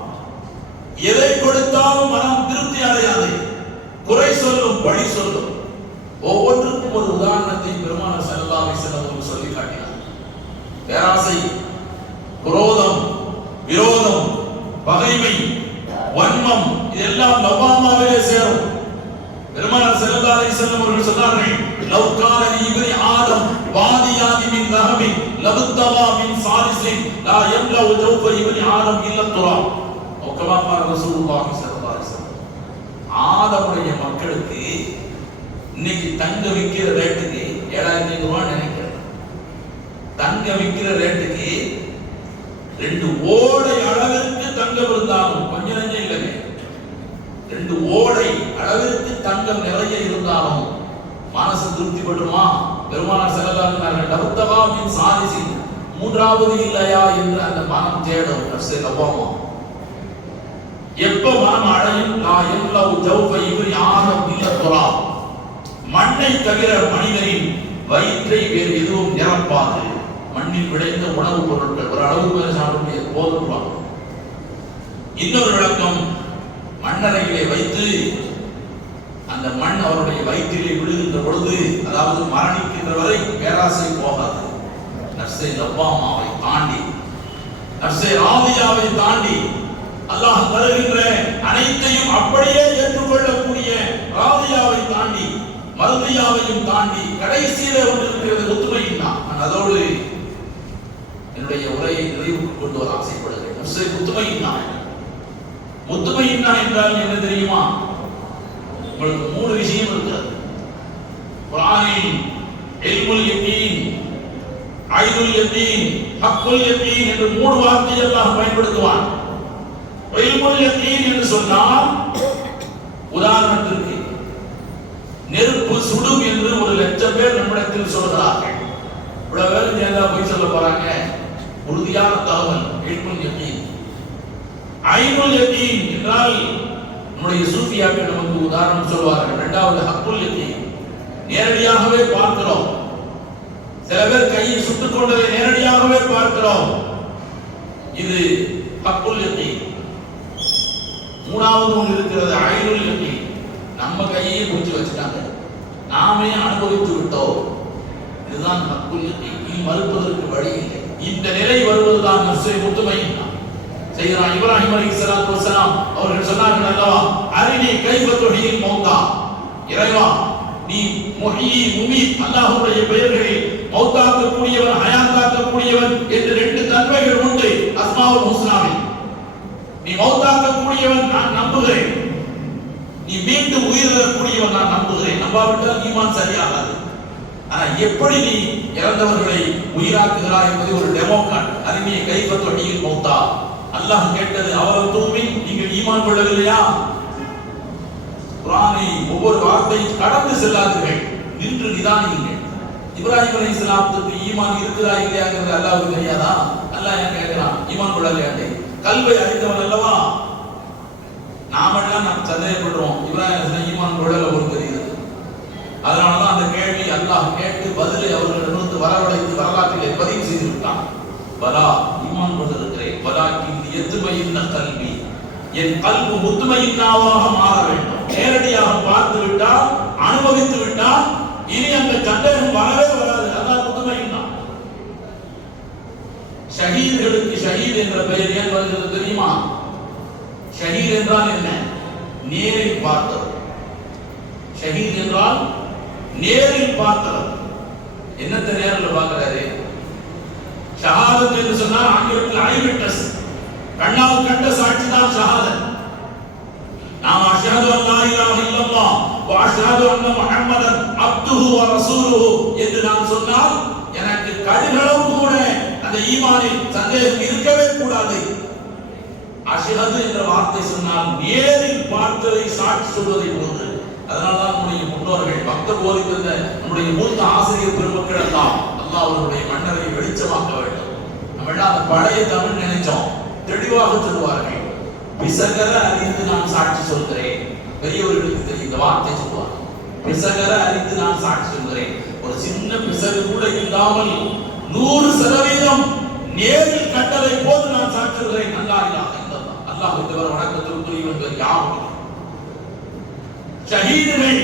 எதை கொடுத்தாலும் மனம் திருப்தி அடையாது, குறை சொல்லும், பழி சொல்லும். ஒவ்வொன்றுக்கும் ஒரு உதாரணத்தை பெருமானார் ஸல்லல்லாஹு அலைஹி வஸல்லம் சொல்லி காட்டினார். பேராசை, குரோதம், விரோதம், பகைமை, வன்மம் இதெல்லாம் லவ்வாமாவிலே சேரும். பெருமானார் ஸல்லல்லாஹு அலைஹி வஸல்லம் அவர்கள் சொன்னார்கள், லவ் கான இப்னி ஆதம் வாதியானி மின் தஹபி லபத்தவா மின் சாலிசின் லா யம்லஉ ஜௌஃப இப்னி ஆதம் இல்ல துராப். ஒக்கமா ரசூலுல்லாஹி ஸல்லல்லாஹு அலைஹி வஸல்லம் ஆதமுடைய மக்களுக்கு இன்னைக்கு தங்க விக்கிற ரேட்டுக்கு 7500 ரூபாய் நினைக்கிறேன். தங்க விக்கிற ரேட்டுக்கு 2 ஓடை அளவிற்கு தங்கம் இருந்தாலும், கொஞ்சம் நெஞ்சம் இல்லைங்க, 2 ஓடை அளவிற்கு தங்கம் நிறைய இருந்தாலும் மனசு திருப்தி படுமா? பெருமானார் ஸல்லல்லாஹு அலைஹி வஸல்லம் லபத்தவா மின் சாலிசின், மூன்றாவது இல்லையா என்று அந்த மனம் தேடும். நஃப்ஸை லவ்வாமா. எப்ப மனம் அடையும்? லா யம்லஉ ஜௌஃப இப்னி ஆதம் இல்ல துராப், மண்ணை தவிர மனிதனின் வயிற்றை வேறு எதுவும் நிரப்பாது. மண்ணில் விளைந்த உணவுப் பொருட்கள் ஒரு அளவு மேல சாப்பிட போதும். இன்னொரு விளக்கம், மண்ணறையிலே வைத்து அந்த மண் அவருடைய வயிற்றிலே விழுகின்ற பொழுது, அதாவது மரணிக்கின்ற வரை பேராசை போகாது. நஃப்ஸை லவ்வாமாவை தாண்டி, நஃப்ஸை ராதியாவை தாண்டி, அல்லாஹ் தருகின்ற அனைத்தையும் அப்படியே ஏற்றுக்கொள்ளக்கூடிய ராதியாவை தாண்டி, மர்தியாவையும் தாண்டி கடைசியிலே ஒன்று இருக்கிறது, முத்துமையின்னா. நான் அதோடு என்னுடைய உரையை நிறைவுக்கு கொண்டு வர ஆசைப்படுகிறேன். நஃப்ஸை முத்துமையின்னா. முத்துமையின்னா என்றால் என்ன தெரியுமா? உங்களுக்கு 3 விஷயம் இருக்கிறது. குர்ஆனில் இல்முல் யகீன், ஐனுல் யகீன், ஹக்குல் யகீன் என்று 3 வார்த்தையை அல்லாஹ் பயன்படுத்துவான். இல்முல் யகீன் என்று சொன்னால், உதாரணத்திற்கு நெருப்பு சுடும் என்று 1,00,000 பேர் நம்மிடத்தில் சொல்கிறார்கள். இவ்வளவு பேர் ஏதா போய் சொல்ல போறாங்க? உறுதியான தகவல், இல்முல் யகீன். ஐனுல் யகீன் என்றால் நம்முடைய சூஃபியாக்கள் நமக்கு உதாரணம் சொல்வார்கள். இரண்டாவது ஹக்குல் யகீன், நேரடியாகவே பார்க்கிறோம். சில பேர் கையை சுட்டுக் கொண்டதை நேரடியாகவே பார்க்கிறோம். இது ஹக்குல் யகீன். மூணாவது ஒன்று இருக்கிறது, ஐனுல் யகீன். நம்ம கையை பிடிச்சு வச்சுட்டாங்க, நாமே அனுபவித்து விட்டோம். இதுதான் ஹக்குல் யகீன். இனி மறுப்பதற்கு வழி இல்லை. இந்த நிலை வருவதுதான் நஃப்ஸை முத்துமையின்னா. செய்கிறான் இப்ராஹிம் அலைஹிஸ்ஸலாத்து வஸலாம் அவர்கள் சொன்னார்கள் அல்லவா, அரினி கைஃப துஹ்யில் மௌதா. இறைவா, நீ முஹ்யி முமீத், அல்லாஹ்வுடைய பெயர்களில் மௌத்தாக்க கூடியவன், ஹயாத்தாக்க கூடியவன் என்று 2 தன்மைகள் உண்டு அஸ்மாவுல் ஹுஸ்னாவில். நீ மௌத்தாக்க கூடியவன், நான் நம்புகிறேன். நீ மீண்டும் உயிர் தரக்கூடியவன், நான் நம்புகிறேன். நம்பாவிட்டால் ஈமான் சரியாகாது. ஆனா எப்படி நீ இறந்தவர்களை உயிராக்குகிறாய் என்பது ஒரு டெமோ கார்டு. அரினி கைஃப துஹ்யில் மௌதா. அல்லாஹ் கேட்டது, அவர்கள் தூமின், நீங்கள் ஈமான் கொள்ளவில்லையா? குர்ஆனை ஒவ்வொரு வார்த்தையும் கடந்து செல்லாதீர்கள், நின்று நிதானியுங்கள். இப்ராஹிம் அலைஹிஸ்ஸலாத்துக்கு ஈமான் இருக்குதா இல்லையாங்கிறது அல்லாஹ்வுக்கு தெரியாதா? அல்லாஹ் ஏன் கேட்கிறான், ஈமான் கொள்ளலையாண்டே? கல்வை அறிந்தவன் அல்லவா. நாமெல்லாம் நாம் சந்தேகப்படுறோம், இப்ராஹிம் அலைஹிஸ்ஸலாம் ஈமான் கொள்ளல ஒரு தெரியுது. அதனாலதான் அந்த கேள்வி அல்லாஹ் கேட்டு பதிலை அவர்களிடமிருந்து வரவழைத்து வரலாற்றிலே பதிவு செய்திருக்கான். பலா, ஈமான் கொண்டிருக்கிறேன். வலாக்கின் யத்மயின்ன கல்வி, என் கல்வி முத்துமையின்னாவாக மாற வேண்டும். நேரடியாக பார்த்து விட்டால், அனுபவித்து விட்டால், இனி அந்த சந்தேகம் வரவே வராது. அல்லாஹ் முத்துமையின்னா. ஷஹீதுகளுக்கு ஷஹீத் என்ற பெயர் ஏன் வருகிறது தெரியுமா? ஷஹீத் என்றால் என்ன? நேரில் பார்த்தவர். ஷஹீத் என்றால் நேரில் பார்த்தவர். என்னத்தை நேரில் பார்க்கிறாரு? ஷஹாதத் என்று சொன்னால் ஆங்கிலத்தில் ஐ விட்னஸ், கண்ணால் கண்ட சாட்சி தான் ஷஹாதத். நாம் அஷ்ஹது அன் லா இலாஹ இல்லல்லாஹ் வ அஷ்ஹது அன்ன முஹம்மதன் அப்துஹு வ ரசூலுஹு என்று நான் சொன்னால் எனக்கு கடுகளவு கூட அந்த ஈமானில் சந்தேகம் இருக்கவே கூடாது. அஷ்ஹது என்ற வார்த்தை சொன்னால் நேரில் பார்த்ததை சாட்சி சொல்வதை போன்று. அதனால்தான் நம்முடைய முன்னோர்கள் பக்தர் போதித்த நம்முடைய மூத்த ஆசிரியர் பெருமக்கள் எல்லாம் அல்லாஹ் அவர்களுடைய மன்னரை வெளிச்சமாக்க வேண்டும். நம்ம எல்லாம் அந்த பழைய தமிழ் நினைச்சோம். தெளிவாக சொல்லுவார்கள், பிசகர அறிந்து நான் சாட்சி சொல்கிறேன். பெரியவர்களுக்கு தெரியும் இந்த வார்த்தை சொல்லுவார். பிசகர அறிந்து நான் சாட்சி சொல்கிறேன். ஒரு சின்ன பிசகு கூட இல்லாமல் 100% நேரில் கண்டதை போது நான் சாட்சி சொல்கிறேன். அல்லாஹ் இலாஹ இல்லல்லாஹ், அல்லாஹ் தவிர வணக்கத்திற்குரியவன் யாரும். ஷஹீதுகள்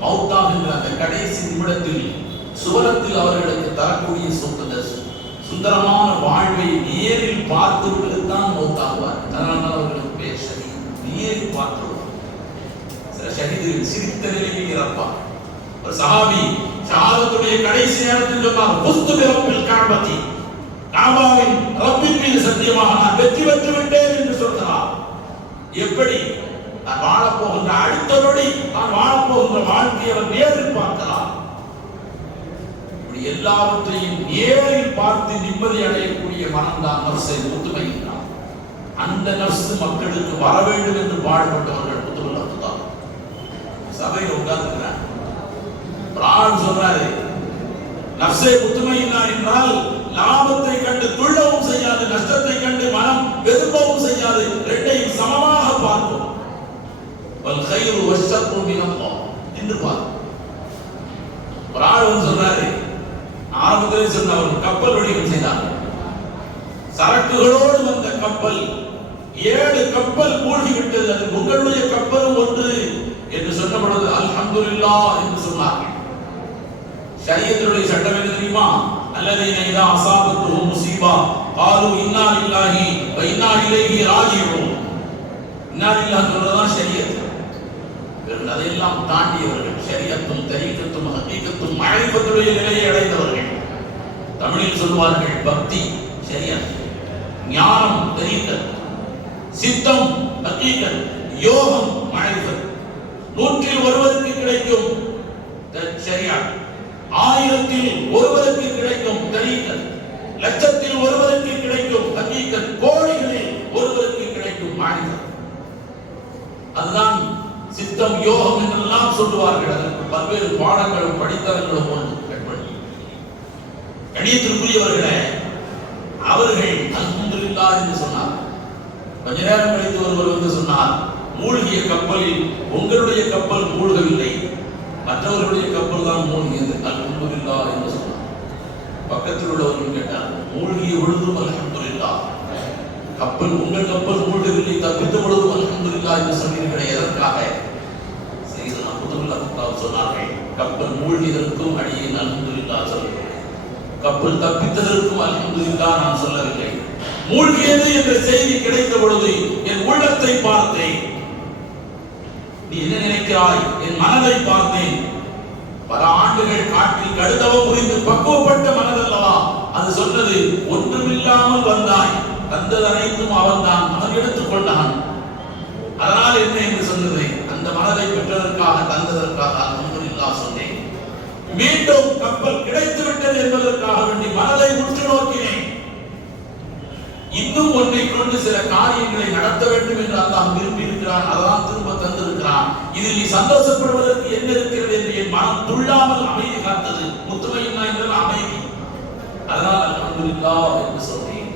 மௌத்தாகின்ற அந்த கடைசி நிமிடத்தில் சுவனத்தில் அவர்களுக்கு தரக்கூடிய சுந்தரமான வாழ்வை நேரில் பார்த்து விட்டுத்தான் மௌத்தாகுவார். அதனால்தான் அவர்களுக்கு பேர் ஷஹீத். நேரில் பார்த்துருவார். சில ஷஹீதுகள் சிரித்த நிலையில் இறப்பார். ஒரு சஹாபி ஷஹாதத்துடைய கடைசி நேரத்தில் சொன்னார், புஸ்து பிரப்பில் கஅபதி, காபாவின் ரப்பின் மீது சத்தியமாக நான் வெற்றி பெற்று விட்டேன் என்று சொல்கிறார். எப்படி? நான் வாழப்போகின்ற அடுத்த நொடி நான் வாழப்போகின்ற வாழ்க்கையை அவர் நேரில் பார்க்கிறார். இப்படி எல்லாவற்றையும் நேரில் பார்த்து நிம்மதி அடையக்கூடிய மனம்தான் நஃப்ஸை முத்துமையின்றார். அந்த நஃப்ஸ் மக்களுக்கு வர வேண்டும் என்று பாடுபட்டவர்கள் முத்துமல்லத்து தான். சபையில் உட்கார்ந்துக்கிறார். பிரான் சொல்றாரு, நஃப்ஸை முத்துமையின்னார் என்றால் லாபத்தை கண்டு துள்ளவும் செய்யாது, நஷ்டத்தை கண்டு மனம் வெறுக்கவும் செய்யாது, இரண்டையும் சமமாக பார்க்கும். வல் கைரு வஷ்ஷர்ரு மினல்லாஹ் என்று பார்க்கும். பிரான் சொல்றாரு, ஆரம்பத்திலே சொன்னவர் கப்பல் வடிவம் செய்தார். சரக்குகளோடு வந்த கப்பல் 7 கப்பல் மூழ்கி விட்டது. அது உங்களுடைய கப்பலும் ஒன்று என்று சொன்ன பொழுது அல்ஹம்துலில்லாஹ் என்று சொன்னார்கள். ஷரியத்துடைய சட்டம் என்ன தெரியுமா? அல்லதீன இதா அஸாபத்துஹும் முஸீபா காலு இன்னா லில்லாஹி வ இன்னா இலைஹி ராஜிஊன். இன்னா லில்லாஹ் சொல்றதுதான் ஷரியத். அதையெல்லாம் தாண்டியவர்கள், ஷரியத்தும் தரீகத்தும் ஹகீகத்தும் மஅரிஃபத்துடைய நிலையை அடைந்தவர்கள். தமிழில் சொல்வார்கள் பக்தி ஷரியத், ஞானம் தரீகத், சித்தம் ஹகீகத், யோகம் மஅரிஃபத். 100 ஒருவருக்கு கிடைக்கும் ஷரியத், 1000 ஒருவருக்கு கிடைக்கும் தரீகத், லட்சத்தில் ஒருவருக்கு கிடைக்கும் ஹகீகத், கோடிகளில் ஒருவருக்கு கிடைக்கும் மஅரிஃபத். அதுதான் சித்தம் யோகம் என்று எல்லாம் சொல்லுவார்கள். அதற்கு பல்வேறு பாடங்களும் படித்தவர்களும் உண்டு. கணியத்திற்குரியவர்களே, அவர்கள் அல்ஹம்துலில்லாஹ் என்று சொன்னார். கொஞ்ச நேரம் கழித்து ஒருவர் வந்து சொன்னார், மூழ்கிய கப்பலில் உங்களுடைய கப்பல் மூழ்கவில்லை, மற்றவர்களுடைய கப்பல் தான் மூழ்கியது, அல்ஹம்துலில்லாஹ் என்று சொன்னார். பக்கத்தில் உள்ளவர்கள் கேட்டார், மூழ்கிய பொழுதும் அல்ஹம்துலில்லாஹ், கப்பல் உங்கள் கப்பல் மூழ்கவில்லை, தப்பித்த பொழுதும் அல்ஹம்துலில்லாஹ் என்று சொன்னீர்களே, எதற்காக? சையதுனா குதுபுல்லாஹ் சொன்னார்கள், கப்பல் மூழ்கியதற்கும் அடியேன் அல்ஹம்துலில்லாஹ் சொல்கிறேன், கப்பல் தப்பித்ததற்கும் அல்ஹம்துலில்லாஹ் நான் சொல்லவில்லை. மூழ்கியது என்ற செய்தி கிடைத்த பொழுது என் உள்ளத்தை பார்த்தேன். நீ என்ன நினைக்கிறாய்? என் மனதை பார்த்தேன். பல ஆண்டுகள் காட்டில் கடுதவம் புரிந்து பக்குவப்பட்ட மனதல்லவா அது சொன்னது. ஒன்றுமில்லாமல் வந்தாய், தந்தது அனைத்தும் அவன்தான், அவன் எடுத்துக்கொண்டான். அதனால் என்ன என்று சொன்னது? அந்த மனதை பெற்றதற்காக, தந்ததற்காக அல்ஹம்துலில்லாஹ் சொன்னேன். மீண்டும் கப்பல் கிடைத்து விட்டது என்பதற்காக வேண்டி மனதை உற்று நோக்கினேன். இன்னும் ஒன்றை கொண்டு சில காரியங்களை நடத்த வேண்டும் என்று அல்லாஹ் விரும்பி இருக்கிறான், அதான் திரும்ப தந்திருக்கிறான். இதில் நீ சந்தோஷப்படுவதற்கு என்ன இருக்கிறது என்று என் மனம் துள்ளாமல் அமைதி காத்தது. முத்துமையின்னா என்ற அமைதி. அதனால் அல்ஹம்துலில்லாஹ் என்று சொன்னேன்.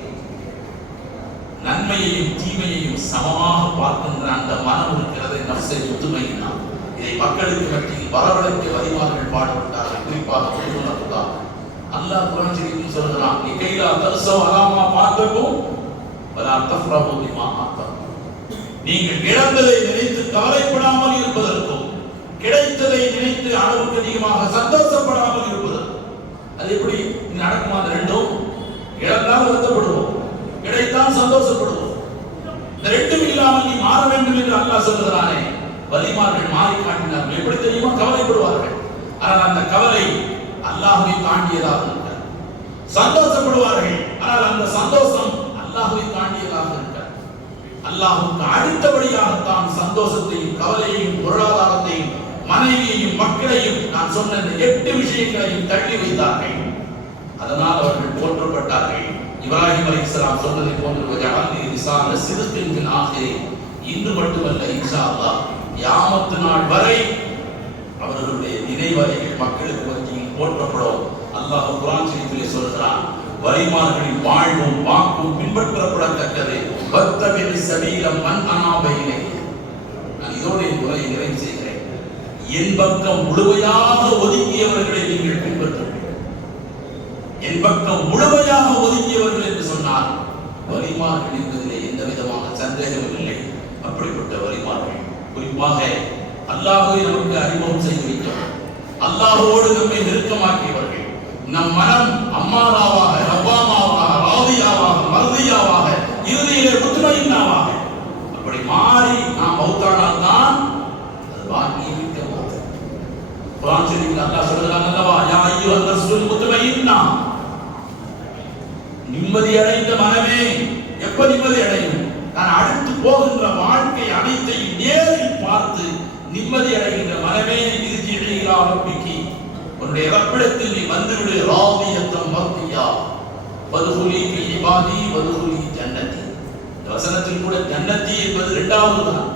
நன்மையையும் தீமையையும் சமமாக பார்க்கின்ற அந்த மனம் இருக்கிறது நஃப்ஸை முத்துமையினா. இதை மக்களுக்கு மத்தியில் வரவழைக்க வரிமார்கள் பாடுபட்டார்கள். குறிப்பாக அல்லாஹ் குர்ஆன் ஷரீஃபில் சொல்கிறான், "நிகைலா தர்ஸவ் அலாமா பாத்தகும் வலா தஃப்ரஹு பிமா ஆத்தகும்." நீங்கள் இழந்ததை நினைத்து கவலைப்படாமல் இருப்பதற்கும் கிடைத்ததை நினைத்து அளவுக்கு அதிகமாக சந்தோஷப்படாமல் இருப்பதற்கும். அது எப்படி நடக்குமா? அந்த ரெண்டும் இழந்தால் வருத்தப்படுவோம், கிடைத்தால் சந்தோஷப்படுவோம். இந்த ரெண்டும் இல்லாமல் நீ மாற வேண்டும் என்று அல்லாஹ் சொல்கிறானே, வலிமார்கள் மாறி காட்டினார்கள். எப்படி தெரியுமா? கவலைப்படுவார்கள். ஆனால் அந்த கவலை அல்லாஹ்வை தாண்டியதாக இருக்கிறது. சந்தோஷப்படுவார்கள், ஆனால் அந்த சந்தோஷம் அல்லாஹ்வை தாண்டியதாக இருக்கிறது. அல்லாஹ்வுக்கு அடுத்தபடியாகத்தான் சந்தோஷத்தையும் கவலையையும் பொருளாதாரத்தையும் மனைவியையும் மக்களையும் நான் சொன்ன இந்த 8 விஷயங்களையும் தள்ளி வைத்தார்கள். அதனால் அவர்கள் போற்றப்பட்டார்கள். இப்ராஹிம் அலைஹிஸ்ஸலாம் சொன்னதை போன்று வஜஅல்னி லிசான சித்கின் ஃபில் ஆகிரீன். இன்று மட்டுமல்ல, இன்ஷா அல்லாஹ் கியாமத் நாள் வரை அவர்களுடைய நினைவறைகள் மக்களுக்கு மத்தியில் போற்றப்படும். அல்லாஹ் குர்ஆன் ஷரீஃபிலே சொல்கிறான், வரிமார்களின் வாழ்வும் வாக்கும் பின்பற்றப்படத்தக்கது. வத்தபில் சபீல மன் அனாப இலைஹி. நான் இதோட என் உரையை நிறைவு செய்கிறேன். என் பக்கம் முழுமையாக ஒதுங்கியவர்களை நீங்கள் பின்பற்றுங்கள். என் பக்கம் முழுமையாக ஒதுங்கியவர்கள் என்று சொன்னார், வரிமார்கள் என்பதிலே எந்த விதமான சந்தேகமும் இல்லை. அப்படிப்பட்ட வரிமார்கள் குறிப்பாக அல்லாஹ்வை நமக்கு அறிமுகம் செய்து வைத்தவர், அல்லாஹ்வோடு நம்மை நெருக்கமாக்கியவர்கள், நம் மனம் அம்மாராவாக, ரவ்வாமாவாக, ராதியாவாக, மர்தியாவாக, இறுதியிலே முத்மயின்னாவாக அப்படி மாறி நாம் மௌத்தானால் தான் அது பாக்கியமிக்க மௌத். குர்ஆன் ஷரீஃபில் அல்லாஹ் சொல்கிறான் அல்லவா, யா அய்யுஹல் நஃப்ஸுல் முத்மயின்னா, நிம்மதி அடைந்த மனமே எப்ப நிம்மதி அடையும்? நான் அடுத்து போகின்ற வாழ்க்கை அனைத்தையும் நேரில் பார்த்து நிம்மதி அடைகின்ற மனமே, இர்ஜிஇ இலா ரப்பிகி, உன்னுடைய ரப்பிடத்தில் நீ வந்துவிடு. ராதியத்தம் மர்தியா வதுகுலி ஃபி இபாதி வதுகுலி ஜன்னதி. இந்த வசனத்தில் கூட ஜன்னதி என்பது இரண்டாவது தான்,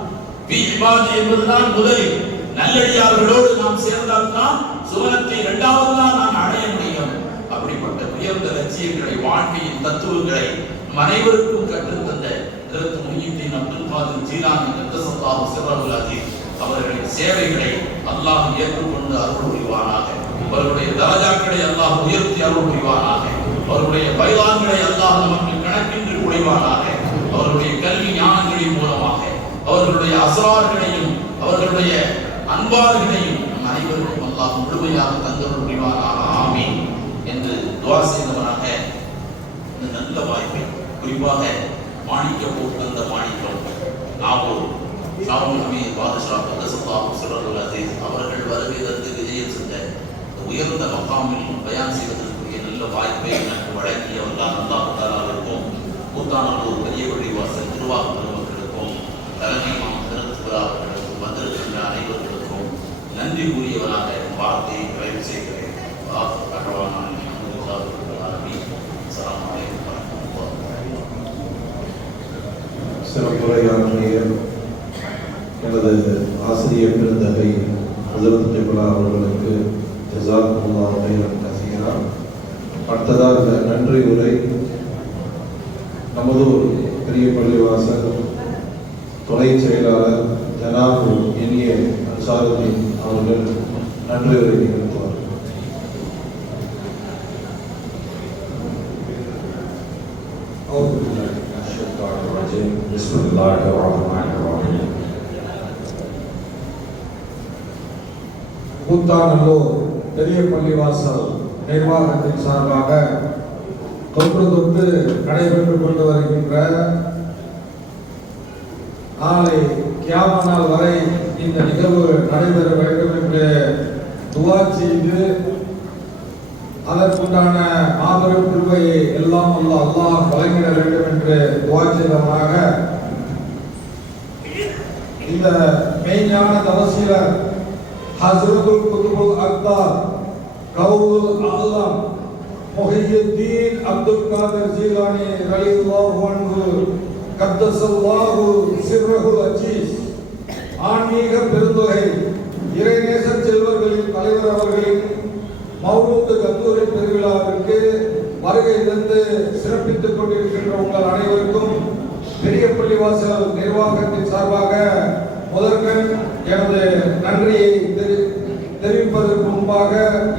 ஃபி இபாதி என்பது தான் முதலில். நல்லடியார்களோடு நாம் சேர்ந்தால் தான் சுவனத்தை இரண்டாவது தான் நான் அடைய முடியும். அப்படிப்பட்ட உயர்ந்த லட்சியங்களை, வாழ்க்கையின் தத்துவங்களை நம் அனைவருக்கும் கற்றுத்தந்த ஹஜ்ரத் முஹியுத்தீன் அப்துல் காதிர் ஜீலானி கத்தஸல்லாஹு சிர்ரஹுல் அஸீஸ் அவர்களின் சேவைகளை அல்லாஹ் ஏற்றுக்கொண்டு அருள் புரிவானாக. அவர்களுடைய தரஜாக்களை அல்லாஹ் உயர்த்தி அருள் புரிவானாக. அவர்களுடைய பைலான்களை அல்லாஹ் நமக்கு கணக்கின்றி புரிவானாக. அவர்களுடைய கல்வி ஞானங்களின் மூலமாக அவர்களுடைய அஸ்ரார்களையும் அவர்களுடைய அன்பார்களையும் நம் அனைவருக்கும் அல்லாஹ் முழுமையாக தந்தருள் புரிவானாக. ஆமீன் என்று துஆ செய்தவராக இந்த நல்ல வாய்ப்பை குறிப்பாக மாணிக்க போக்கு அந்த மாணிக்கம் நாகூர் ஷாவுல் ஹமீத் பாதுஷா கத்தஸல்லாஹு சிர்ரஹுல் அஸீஸ் அவர்கள் வருகை தந்து விஜயம் செஞ்ச உயர்ந்த மகாமில் பயான் செய்வதற்குரிய நல்ல வாய்ப்பை எனக்கு வழங்கியவர்கள் அல்லாஹ் தஆலாவிற்கும் கூத்தானூர் பெரிய பள்ளிவாசல் நிர்வாக பெருமக்களுக்கும் தலைமை அவர்களுக்கும் வந்திருக்கின்ற அனைவர்களுக்கும் நன்றி கூறியவராக வார்த்தையை நிறைவு செய்கிறேன். சிறப்புரையாற்றிய எனது ஆசிரியர் பெருந்தகை ஹஸரத் கிப்லா அவர்களுக்கு ஜஸாக்குல்லாஹு கைரன் கஸீரா. அடுத்ததாக நன்றி உரை நமது பெரிய பள்ளிவாசல் துணை செயலாளர் ஜனாப் இனிய அன்சாருதீன் அவர்கள் நன்றி உரை நிகழ்த்துவார். கூத்தாநல்லூர் பெரிய பள்ளிவாசல் நிர்வாகத்தின் சார்பாக தொன்று தொட்டு நடைபெற்றுக் கொண்டு வருகின்ற நாளை கியாம நாள் வரை இந்த நிகழ்வு நடைபெற வேண்டும் என்று துவா செய்து அதற்குண்டான மாபெரும் கிருபையை எல்லாம் அல்லாஹ் வழங்கிட வேண்டும் என்று துவா செய்தவனாக இந்த மெய்ஞான தவசீலர் ஹஸ்ரத்துல் குதுபுல் அக்தார் கவுல் ஆலம் முஹியுத்தீன் அப்துல் காதர் ஜீலானி ரலியல்லாஹு அன்ஹு கத்தஸல்லாஹு சிர்ரஹுல் அஜீஸ் ஆன்மீக பெருந்தொகை இறைநேச செல்வர்களின் தலைவர் அவர்களின் மௌலூத் கந்தூரி பெருவிழாவிற்கு வருகை தந்து சிறப்பித்துக் கொண்டிருக்கின்ற உங்கள் அனைவருக்கும் பெரிய பள்ளிவாசல் நிர்வாகத்தின் சார்பாக முதற்கண் எனது நன்றியை தெரிவிப்பதற்கு முன்பாக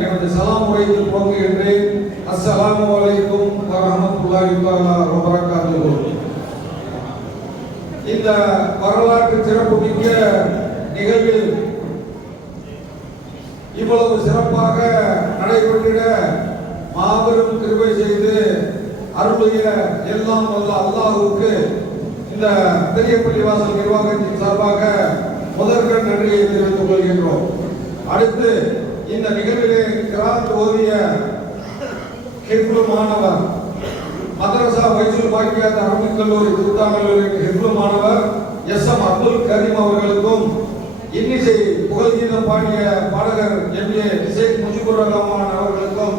எனது சலாம் உரையில் துவங்குகின்றேன். அஸ்ஸலாமு அலைக்கும் வரஹ்மத்துல்லாஹி தஆலா வ பரகாத்துஹு. இந்த வரலாற்று சிறப்புமிக்க நிகழ்வில் இவ்வளவு சிறப்பாக நடைபெற்றிட மாபெரும் கிருபை செய்து அருளிய எல்லாம் வல்ல அல்லாஹ்வுக்கு இந்த பெரிய பள்ளிவாசல் நிர்வாகத்தின் சார்பாக முதற்கண் நன்றியை தெரிவித்துக் கொள்கின்றோம். அடுத்து இந்த நிகழ்விலே கிராத் ஓதிய ஹிஃப்லு மாணவர் மதரசா வைசுல் பாக்கியாத் அரபிக் கல்லூரி கூத்தாநல்லூரின் ஹிஃப்லு மாணவர் எஸ்.எம். அப்துல் கரீம் அவர்களுக்கும் இன்னிசை புகழ்கீதம் பாடிய பாடகர் எம்.ஏ. ஷேக் முஜிபுர் ரஹ்மான் அவர்களுக்கும்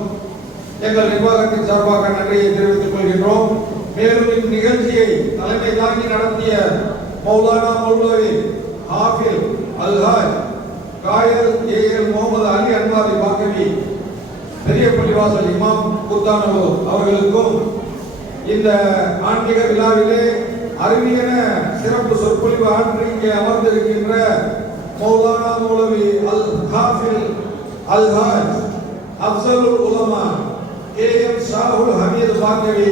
எங்கள் நிர்வாகத்தின் சார்பாக நன்றியை தெரிவித்துக் கொள்கின்றோம். மேலும் இந்நிகழ்ச்சியை தலைமை தாங்கி நடத்திய மௌலானா மௌலவி ஹாஃபில் அல்ஹாஜ் காயல் ஏஎல் முகமது அலி அன்வாரி பாக்கவி பெரிய பள்ளிவாசல் இமாம் கூத்தாநல்லூர் அவர்களுக்கும் இந்த ஆன்மீக விழாவிலே அறிவியன சிறப்பு சொற்பொழிவு ஆற்றி இங்கே அமர்ந்திருக்கின்ற மௌலானா மௌலவி அல் ஹாஃபில் அல்ஹாஜ் அப்சலுல் உலமா ஏஎம் ஷாஹுல் ஹமீது பாக்கவி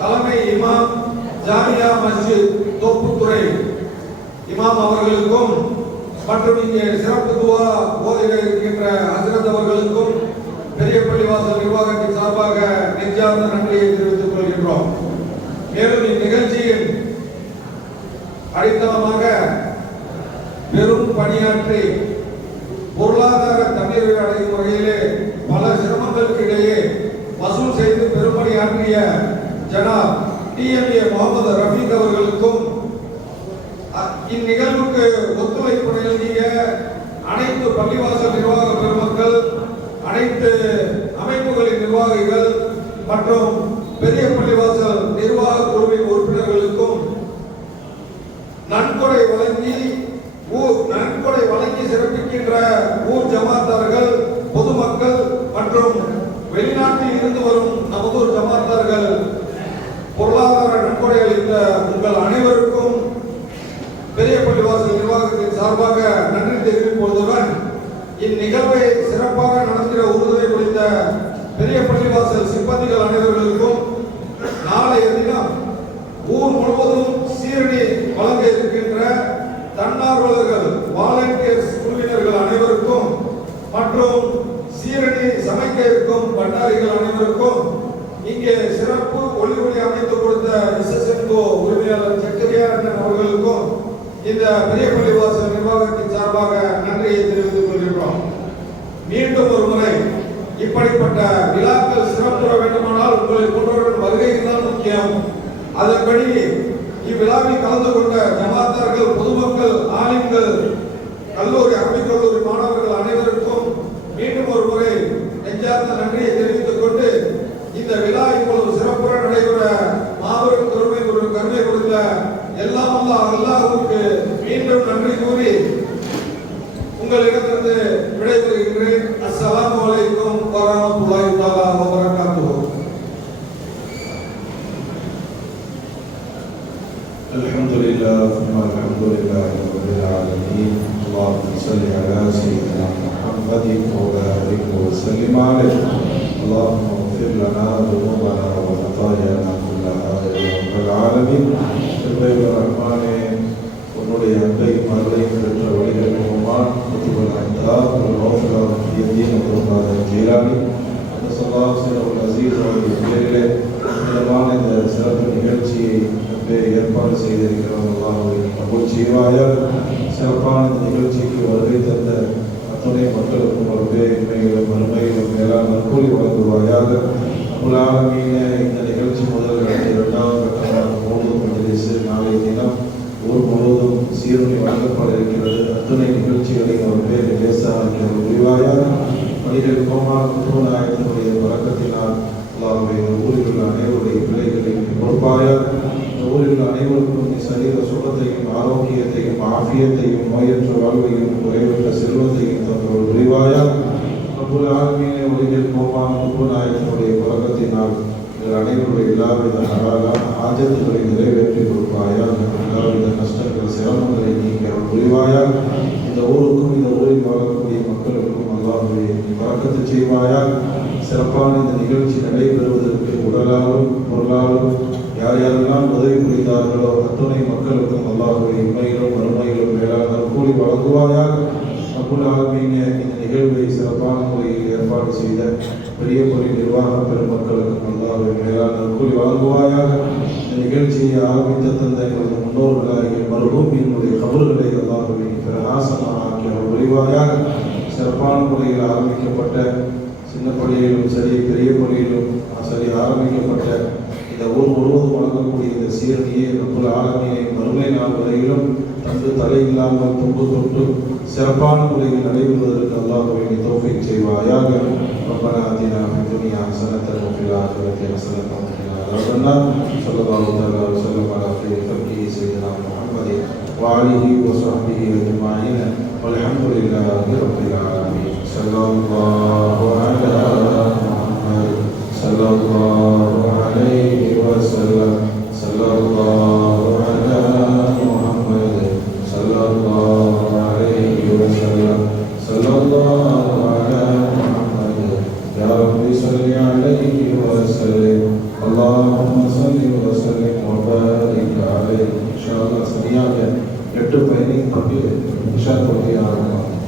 தலைமை இமாம் ஜாமியா மஸ்ஜித் தோப்புத்துறை இமாம் அவர்களுக்கும் மற்றும் இங்கே சிறப்பு துவா ஓதிட இருக்கின்ற ஹஜ்ரத் அவர்களுக்கும் பெரிய பள்ளிவாசல் நிர்வாகத்தின் சார்பாக நெஞ்சார்ந்த நன்றியை தெரிவித்துக் கொள்கின்றோம். மேலும் இந்நிகழ்ச்சியில் அடித்தளமாக பெரும் பணியாற்றி பொருளாதார தன்னிறைவு அடையும் வகையிலே பல சிரமங்களுக்கு இடையே வசூல் செய்து பெரும்பணியாற்றிய ஜனாப் டிஎம்ஏ முகமது ரஃபீக் அவர்களுக்கும் இந்நிகழ்வுக்கு ஒத்துழைப்பு நல்கிய அனைத்து பள்ளிவாசல் நிர்வாக பெருமக்கள், அனைத்து அமைப்புகளின் நிர்வாகிகள் மற்றும் பெரிய பள்ளிவாசல் நிர்வாக குழுவின் உறுப்பினர்களுக்கும் நன்கொடை வழங்கி சிறப்பிக்கின்ற ஊர் ஜமாத்தார்கள், பொதுமக்கள் மற்றும் வெளிநாட்டில் இருந்து வரும் நமதூர் ஜமாத்தார்கள் பொருளாதார நன்கொடை அளித்த உங்கள் அனைவருக்கும் பெரிய பள்ளிவாசல் நிர்வாகத்தின் சார்பாக நன்றி தெரிவிப்பதுடன் இந்நிகழ்வை சிறப்பாக நடத்திட உறுதுணை புரிந்த பெரிய பள்ளிவாசல் சிப்பந்திகள் அனைவர்களுக்கும் நாளைய தினம் ஊர் முழுவதும் சீரணி வழங்க இருக்கின்ற தன்னார்வலர்கள் வாலண்டியர்ஸ் குழுவினர்கள் அனைவருக்கும் மற்றும் சீரணி சமைக்க இருக்கும் பண்டாரிகள் அனைவருக்கும் இங்கே சிறப்பு ஒளிவொலி அமைத்து கொடுத்த எஸ்எஸ்என்கோ உரிமையாளர் சக்கரியா அவர்களுக்கும் இந்த பெரிய பள்ளிவாசல் நிர்வாகத்தின் சார்பாக நன்றியை தெரிவித்துக் கொள்கின்றோம். மீண்டும் ஒரு முறை இப்படிப்பட்ட விழாக்கள் சிறப்புற வேண்டுமானால் உங்களை போன்றவர்கள் வருகை தான் முக்கியம். அதன்படி இவ்விழாவில் கலந்து கொண்ட ஜமாத்தார்கள், பொதுமக்கள், ஆலிம்கள், கல்லூரி அரபிக் கல்லூரி மாணவர்கள் அனைவருக்கும் மீண்டும் ஒரு முறை நெஞ்சார்ந்த நன்றியை தெரிவித்துக் கொண்டு இந்த விழா இப்பொழுது சிறப்புற நடைபெற மாபெரும் கருணை கொடுத்த எல்லாம் அல்லாஹ்வுக்கு மீண்டும் நன்றி கூறி உங்களிடத்திலிருந்து لله رب العالمين. اللهم صل على سيدنا محمد وبارك وسلم عليه. اللهم اغفر لنا ذنوبنا وخطايانا كلها يا رب العالمين. ரஹ்மானே, உன்னுடைய அன்பை மருளையும் பெற்ற வழிகள் குமான் குத்துபல் ஐந்தா ஒரு நோஃபலான பியதீன் ஒரு ஜீலானி அந்த சொல்லாசின் ஒரு அசீர் அவருடைய பேரிலே விதமான இந்த சிறப்பு நிகழ்ச்சியை ஏற்பாடு செய்திருக்கிறோம். அல்லாஹ்வை கபூல் செய்வாயாக. சிறப்பான இந்த நிகழ்ச்சிக்கு வருகை தந்த அத்துணை மக்களுக்கும் ஒரு இன்மையிலும் மறுமையிலும் மேலான நற்கூலி வழங்குவாயாக. அபுல் ஆலமீன இந்த நிகழ்ச்சி முதல் இரண்டாவது கட்டமாக மூலம் மஜ்லிஸ் நாளைய தினம் ஊர் முழுவதும் சீருணி வழங்கப்பட இருக்கிறது. அத்துணை நிகழ்ச்சிகளை அவர் பேர் லேசாக புரிவாயாக. மனிதர்கள் கோமான குத்துவநாயகத்தினுடைய வழக்கத்தினால் அல்லாஹ்வை ஊரில் உள்ள அனைவருடைய பிள்ளைகளை பொறுப்பாயாக. இந்த ஊரில் உள்ள அனைவருக்கும் சரீர சுகத்தையும் ஆரோக்கியத்தையும் ஆஃபியத்தையும் நோயற்ற வாழ்வையும் குறைவற்ற செல்வத்தையும் தந்தோடு புரிவாயாக. அபுல் ஆலமீனே, ஒளிகள் கோமான குத்துவநாயகத்தினுடைய வழக்கத்தினால் அனைவருடைய எல்லாவித ஹலாலான ஆஜத்துகளை நிறைவேற்றி கொடுப்பாயாக. எல்லாவித கஷ்டங்கள் சிரமங்களை நீங்க புரிவாயாக. இந்த ஊருக்கும் இந்த ஊரில் வாழக்கூடிய மக்களுக்கும் அல்லாஹ்வை வழக்கத்தை செய்வாயாக. சிறப்பான இந்த நிகழ்ச்சி நடைபெறுவதற்கு உடலாலும் பொருளாலும் யார் யாரெல்லாம் உதவி புரிந்தார்களோ அத்துணை மக்களுக்கும் அல்லாஹ்வை இன்மையிலும் மறுமையிலும் மேலான கூலி வழங்குவாயாக. அபுல் ஆலமீனே, இந்த நிகழ்வை சிறப்பான முறையில் ஏற்பாடு செய்த பெரிய பொறி நிர்வாக பெருமக்களுக்கும் அல்லாஹ்வை மேலான கூலி வழங்குவாயாக. இந்த நிகழ்ச்சியை ஆரம்பித்த தந்த எங்களது முன்னோர்களாகிய மருகூமியினுடைய கபறுகளை அல்லாஹ்வை பிரகாசமாக்கி அவர் புரிவாயாக. சிறப்பான முறையில் ஆரம்பிக்கப்பட்ட சின்ன பள்ளியிலும் சரி பெரிய பள்ளியிலும் சரி ஆரம்பிக்கப்பட்ட இந்த ஊர் முழுவதும் வழங்கக்கூடிய இந்த சீரணியை அபுல் ஆலமீனை மறுமை நாள் வரையிலும் தந்து தலை இல்லாமல் தொங்கு தொட்டு சிறப்பான முறையில் நடைபெறுவதற்கு அல்லாஹ்வை தௌஃபீக் செய்வாயாக. ربنا آتنا في الدنيا حسنة وفي الآخرة حسنة وقنا عذاب النار. صلى الله تعالى وسلم على خير خلقه سيدنا محمد وآله وصحبه أجمعين والحمد لله رب العالمين. صلى الله على محمد صلى الله عليه وسلم. صلى الله على محمد صلى الله عليه وسلم. صلى الله على محمد يا رب صل عليه وسلم. اللهم صل وسلم وبارك عليه. إن شاء الله சரியாக 8:15 இஷா தொழுகை ஆரம்பமாகும்.